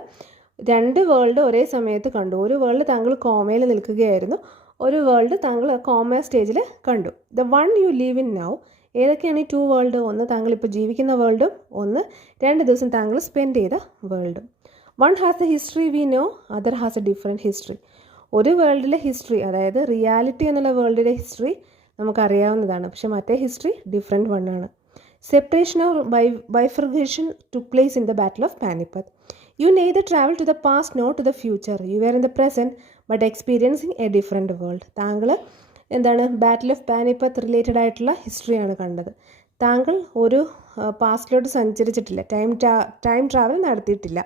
2 വേൾഡ് ഒരേ സമയത്ത് കണ്ടു. ഒരു വേൾഡ് താങ്കൾ കോമയിൽ നിൽക്കുകയായിരുന്നു, ഒരു വേൾഡ് താങ്കൾ കോമ സ്റ്റേജിൽ കണ്ടു. The one you live in now. ഏതൊക്കെയാണ് ഈ 2 വേൾഡ്? ഒന്ന് താങ്കളിപ്പോൾ ജീവിക്കുന്ന വേൾഡും, ഒന്ന് 2 ദിവസം താങ്കൾ സ്പെൻഡ് ചെയ്ത വേൾഡും. One has a history we know, other has a different history. ഒരു വേൾഡിലെ ഹിസ്റ്ററി, അതായത് റിയാലിറ്റി എന്നുള്ള വേൾഡിലെ ഹിസ്റ്ററി നമുക്കറിയാവുന്നതാണ്, പക്ഷെ മറ്റേ ഹിസ്റ്ററി ഡിഫറെൻറ്റ് വണ്ണാണ്. Separation or bifurcation took place in the Battle of Panipat. You neither travel to the past nor to the future. You were in the present but experiencing a different world. താങ്കൾ എന്താണ് ബാറ്റിൽ of Panipat related ആയിട്ടുള്ള ഹിസ്റ്ററിയാണ് കണ്ടത്. താങ്കൾ ഒരു പാസ്റ്റിലോട്ട് സഞ്ചരിച്ചിട്ടില്ല, time travel നടത്തിയിട്ടില്ല.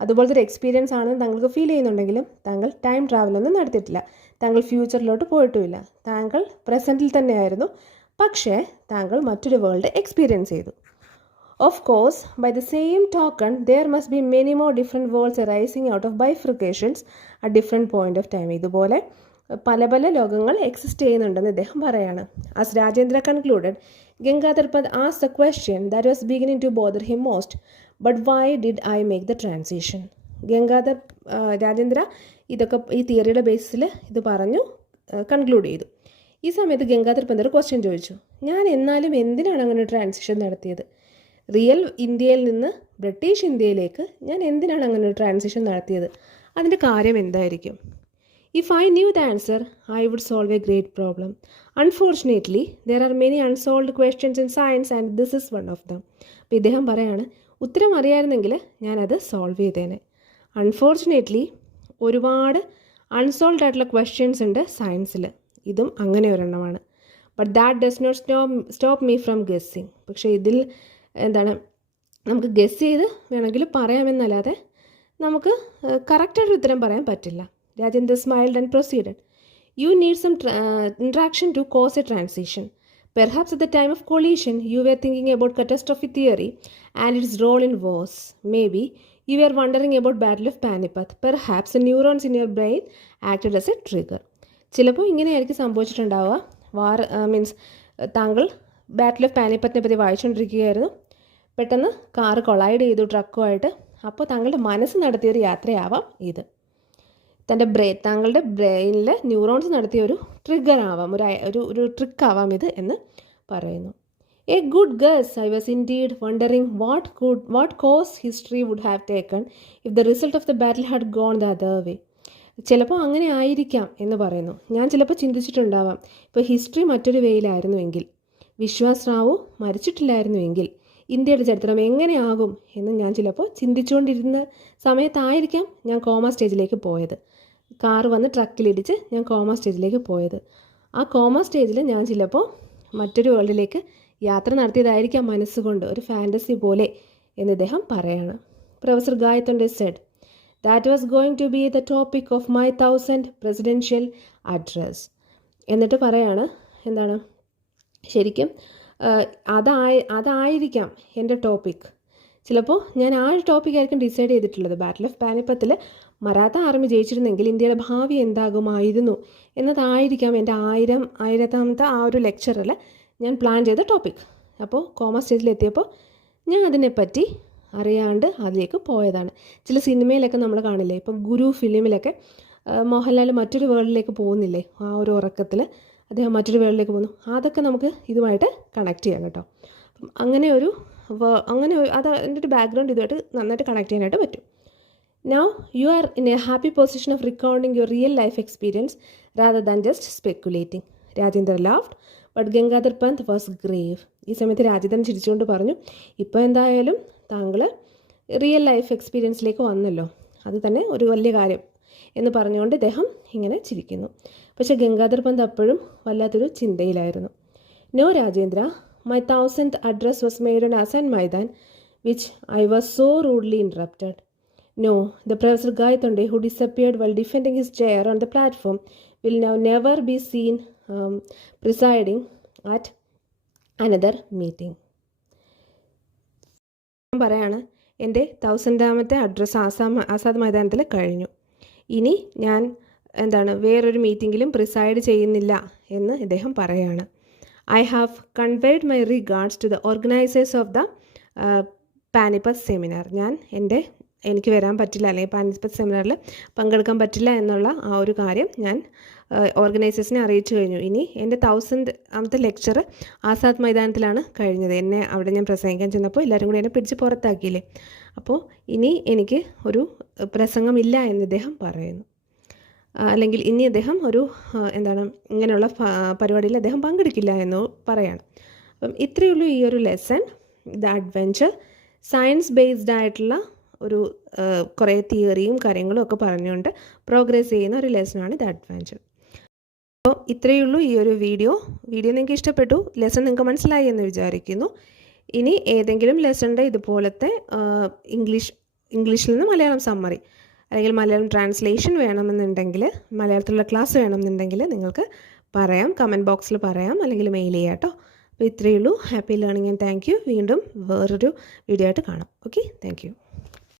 അതുപോലത്തെ ഒരു experience ആണെന്ന് താങ്കൾക്ക് ഫീൽ ചെയ്യുന്നുണ്ടെങ്കിലും താങ്കൾ ടൈം ട്രാവലൊന്നും നടത്തിയിട്ടില്ല. താങ്കൾ ഫ്യൂച്ചറിലോട്ട് പോയിട്ടുമില്ല. താങ്കൾ പ്രസൻറ്റിൽ തന്നെയായിരുന്നു. പക്ഷേ താങ്കൾ മറ്റൊരു വേൾഡ് എക്സ്പീരിയൻസ് ചെയ്തു. Of course, by the same token, there must be many more different worlds arising out of bifurcations at different point of time. ഇതുപോലെ പല പല ലോകങ്ങൾ എക്സിസ്റ്റ് ചെയ്യുന്നുണ്ടെന്ന് ഇദ്ദേഹം പറയാണ്. As Rajendra concluded, Gangadhar Pant asked the question that was beginning to bother him most. But why did I make the transition? Gangadhar Rajendra ഇതൊക്കെ ഈ തിയറിയുടെ ബേസിൽ ഇത് പറഞ്ഞു കൺക്ലൂഡ് ചെയ്തു. ഈ സമയത്ത് ഗംഗാധർ പന്ത് ഒരു ക്വസ്റ്റ്യൻ ചോദിച്ചു, ഞാൻ എന്നാലും എന്തിനാണ് അങ്ങനെ ട്രാൻസിഷൻ നടത്തിയത്? റിയൽ ഇന്ത്യയിൽ നിന്ന് ബ്രിട്ടീഷ് ഇന്ത്യയിലേക്ക് ഞാൻ എന്തിനാണ് അങ്ങനെ ഒരു ട്രാൻസിഷൻ നടത്തിയത്? അതിൻ്റെ കാര്യം എന്തായിരിക്കും? If I knew the answer I would solve a great problem. Unfortunately there are many unsolved questions in science and this is one of them. അപ്പോൾ ഇദ്ദേഹം പറയാണ്, ഉത്തരം അറിയായിരുന്നെങ്കിൽ ഞാനത് സോൾവ് ചെയ്തേനെ. അൺഫോർച്ചുനേറ്റ്ലി ഒരുപാട് അൺസോൾവ്ഡ് ആയിട്ടുള്ള ക്വസ്റ്റ്യൻസ് ഉണ്ട് സയൻസിൽ. ഇതും അങ്ങനെ ഒരെണ്ണമാണ്. But that does not stop me from guessing. പക്ഷേ ഇതിൽ എന്താണ്, നമുക്ക് ഗെസ് ചെയ്ത് വേണമെങ്കിൽ പറയാമെന്നല്ലാതെ നമുക്ക് കറക്റ്റായിട്ട് ഉത്തരം പറയാൻ പറ്റില്ല. Rajendra smiled and proceeded. You need some interaction to cause a transition. Perhaps at the time of collision you were thinking about catastrophe theory and its role in wars. Maybe you were wondering about battle of Panipat. Perhaps neurons in your brain acted as a trigger. ചിലപ്പോൾ ഇങ്ങനെയായിരിക്കും സംഭവിച്ചിട്ടുണ്ടാവുക. താങ്കൾ battle of പാനിപ്പത്തിനെ പറ്റി വായിച്ചുകൊണ്ടിരിക്കുകയായിരുന്നു. പെട്ടെന്ന് car collide ചെയ്തു ട്രക്കുമായിട്ട്. അപ്പോൾ താങ്കളുടെ മനസ്സ് നടത്തിയൊരു യാത്രയാവാം ഇത്. താങ്കളുടെ ബ്രെയിനിൽ ന്യൂറോൺസ് നടത്തിയൊരു ട്രിഗർ ആവാം, ഒരു ട്രിക്കാവാം ഇത് എന്ന് പറയുന്നു. A good guess. I was indeed wondering what course history would have taken if the result of the battle had gone the other way. ചിലപ്പോൾ അങ്ങനെ ആയിരിക്കാം എന്ന് പറയുന്നു. ഞാൻ ചിലപ്പോൾ ചിന്തിച്ചിട്ടുണ്ടാവാം, ഇപ്പോൾ ഹിസ്റ്ററി മറ്റൊരു വേയിലായിരുന്നുവെങ്കിൽ, വിശ്വാസ് റാവു മരിച്ചിട്ടില്ലായിരുന്നുവെങ്കിൽ ഇന്ത്യയുടെ ചരിത്രം എങ്ങനെയാകും എന്ന് ഞാൻ ചിലപ്പോൾ ചിന്തിച്ചുകൊണ്ടിരുന്ന സമയത്തായിരിക്കാം ഞാൻ കോമ സ്റ്റേജിലേക്ക് പോയത്. കാറ് വന്ന് ട്രക്കിലിടിച്ച് ഞാൻ കോമ സ്റ്റേജിലേക്ക് പോയത്. ആ കോമ സ്റ്റേജിൽ ഞാൻ ചിലപ്പോൾ മറ്റൊരു വേൾഡിലേക്ക് യാത്ര നടത്തിയതായിരിക്കാം മനസ്സുകൊണ്ട്, ഒരു ഫാൻറ്റസി പോലെ എന്ന് ഇദ്ദേഹം പറയാണ്. Professor Gaitonde said that was going to be the topic of my 1000th presidential address. എന്നിട്ട് പറയാണ്, എന്താണ്, ശരിക്കും അതായിരിക്കാം എൻ്റെ ടോപ്പിക്. ചിലപ്പോൾ ഞാൻ ആ ഒരു ടോപ്പിക്കായിരിക്കും ഡിസൈഡ് ചെയ്തിട്ടുള്ളത്. ബാറ്റിൽ ഓഫ് പാനിപ്പത്തിൽ മറാത്ത ആർമി ജയിച്ചിരുന്നെങ്കിൽ ഇന്ത്യയുടെ ഭാവി എന്താകുമായിരുന്നു എന്നതായിരിക്കാം എൻ്റെ 1000ാമത്തെ ആ ഒരു ലെക്ചറിൽ ഞാൻ പ്ലാൻ ചെയ്ത ടോപ്പിക്. അപ്പോൾ കോമ സ്റ്റേജിലെത്തിയപ്പോൾ ഞാൻ അതിനെപ്പറ്റി അറിയാണ്ട് അതിലേക്ക് പോയതാണ്. ചില സിനിമയിലൊക്കെ നമ്മൾ കാണില്ലേ, ഇപ്പം ഗുരു ഫിലിമിലൊക്കെ മോഹൻലാൽ മറ്റൊരു വേൾഡിലേക്ക് പോകുന്നില്ലേ, ആ ഒരു ഉറക്കത്തിൽ അദ്ദേഹം മറ്റൊരു വേൾഡിലേക്ക് പോകുന്നു. അതൊക്കെ നമുക്ക് ഇതുമായിട്ട് കണക്ട് ചെയ്യാം കേട്ടോ. അപ്പം അങ്ങനെ അത് അതിൻ്റെ ഒരു ബാക്ക്ഗ്രൗണ്ട് ഇതുമായിട്ട് നന്നായിട്ട് കണക്ട് ചെയ്യാനായിട്ട് പറ്റും. Now you are in a happy position of recording your real life experience rather than just speculating. Rajendra laughed but Gangadhar Pant was grave. ഈ സമയത്ത് രാജേന്ദ്രൻ ചിരിച്ചുകൊണ്ട് പറഞ്ഞു, ഇപ്പോൾ എന്തായാലും താങ്കൾ റിയൽ ലൈഫ് എക്സ്പീരിയൻസിലേക്ക് വന്നല്ലോ, അത് തന്നെ ഒരു വലിയ കാര്യം എന്ന് പറഞ്ഞുകൊണ്ട് ഇദ്ദേഹം ഇങ്ങനെ ചിരിക്കുന്നു. പക്ഷേ ഗംഗാധർ പന്ത് അപ്പോഴും വല്ലാത്തൊരു ചിന്തയിലായിരുന്നു. No Rajendra, my 1000th address was made on Asan Maidan, which I was so rudely interrupted. No, the Professor Gaitonde, who disappeared while defending his chair on the platform, will now never be seen presiding at another meeting. പറയാണ്, എൻ്റെ 1000ാമത്തെ address Azad മൈതാനത്തിൽ കഴിഞ്ഞു. ഇനി ഞാൻ വേറൊരു മീറ്റിങ്ങിലും പ്രിസൈഡ് ചെയ്യുന്നില്ല എന്ന് ഇദ്ദേഹം പറയുകയാണ്. I have conveyed my regards to the organisers of the Panipat seminar. എനിക്ക് വരാൻ പറ്റില്ല, അല്ലെങ്കിൽ പാനിപ്പത്ത് സെമിനാറിൽ പങ്കെടുക്കാൻ പറ്റില്ല എന്നുള്ള ആ ഒരു കാര്യം ഞാൻ ഓർഗനൈസേഴ്സിനെ അറിയിച്ചു കഴിഞ്ഞു. ഇനി എൻ്റെ 1000ാമത്തെ ലെക്ചർ ആസാദ് മൈതാനത്തിലാണ് കഴിഞ്ഞത്. അവിടെ ഞാൻ പ്രസംഗിക്കാൻ ചെന്നപ്പോൾ എല്ലാവരും കൂടി എന്നെ പിടിച്ച് പുറത്താക്കിയില്ലേ. അപ്പോൾ ഇനി എനിക്ക് ഒരു പ്രസംഗമില്ല എന്ന് ഇദ്ദേഹം പറയുന്നു. അല്ലെങ്കിൽ ഇനി അദ്ദേഹം ഇങ്ങനെയുള്ള പരിപാടിയിൽ അദ്ദേഹം പങ്കെടുക്കില്ല എന്ന് പറയാണ്. അപ്പം ഇത്രയേ ഉള്ളൂ ഈ ഒരു lesson. The adventure science based ആയിട്ടുള്ള ഒരു കുറേ തിയറിയും കാര്യങ്ങളും ഒക്കെ പറഞ്ഞുകൊണ്ട് പ്രോഗ്രസ് ചെയ്യുന്ന ഒരു ലെസണാണ് ദ അഡ്വെഞ്ചർ. അപ്പോൾ ഇത്രയേ ഉള്ളൂ ഈ ഒരു വീഡിയോ നിങ്ങൾക്ക് ഇഷ്ടപ്പെട്ടു, ലെസൺ നിങ്ങൾക്ക് മനസ്സിലായി എന്ന് വിചാരിക്കുന്നു. ഇനി ഏതെങ്കിലും ലെസണിൻ്റെ ഇതുപോലത്തെ ഇംഗ്ലീഷിൽ നിന്ന് മലയാളം സമ്മറി അല്ലെങ്കിൽ മലയാളം ട്രാൻസ്ലേഷൻ വേണമെന്നുണ്ടെങ്കിൽ, മലയാളത്തിലുള്ള ക്ലാസ് വേണമെന്നുണ്ടെങ്കിൽ നിങ്ങൾക്ക് പറയാം, കമൻറ്റ് ബോക്സിൽ പറയാം, അല്ലെങ്കിൽ മെയിൽ ചെയ്യാം കേട്ടോ. അപ്പോൾ ഇത്രയേ ഉള്ളൂ. Happy learning and thank you. വീണ്ടും വേറൊരു വീഡിയോ ആയിട്ട് കാണാം. Okay, thank you.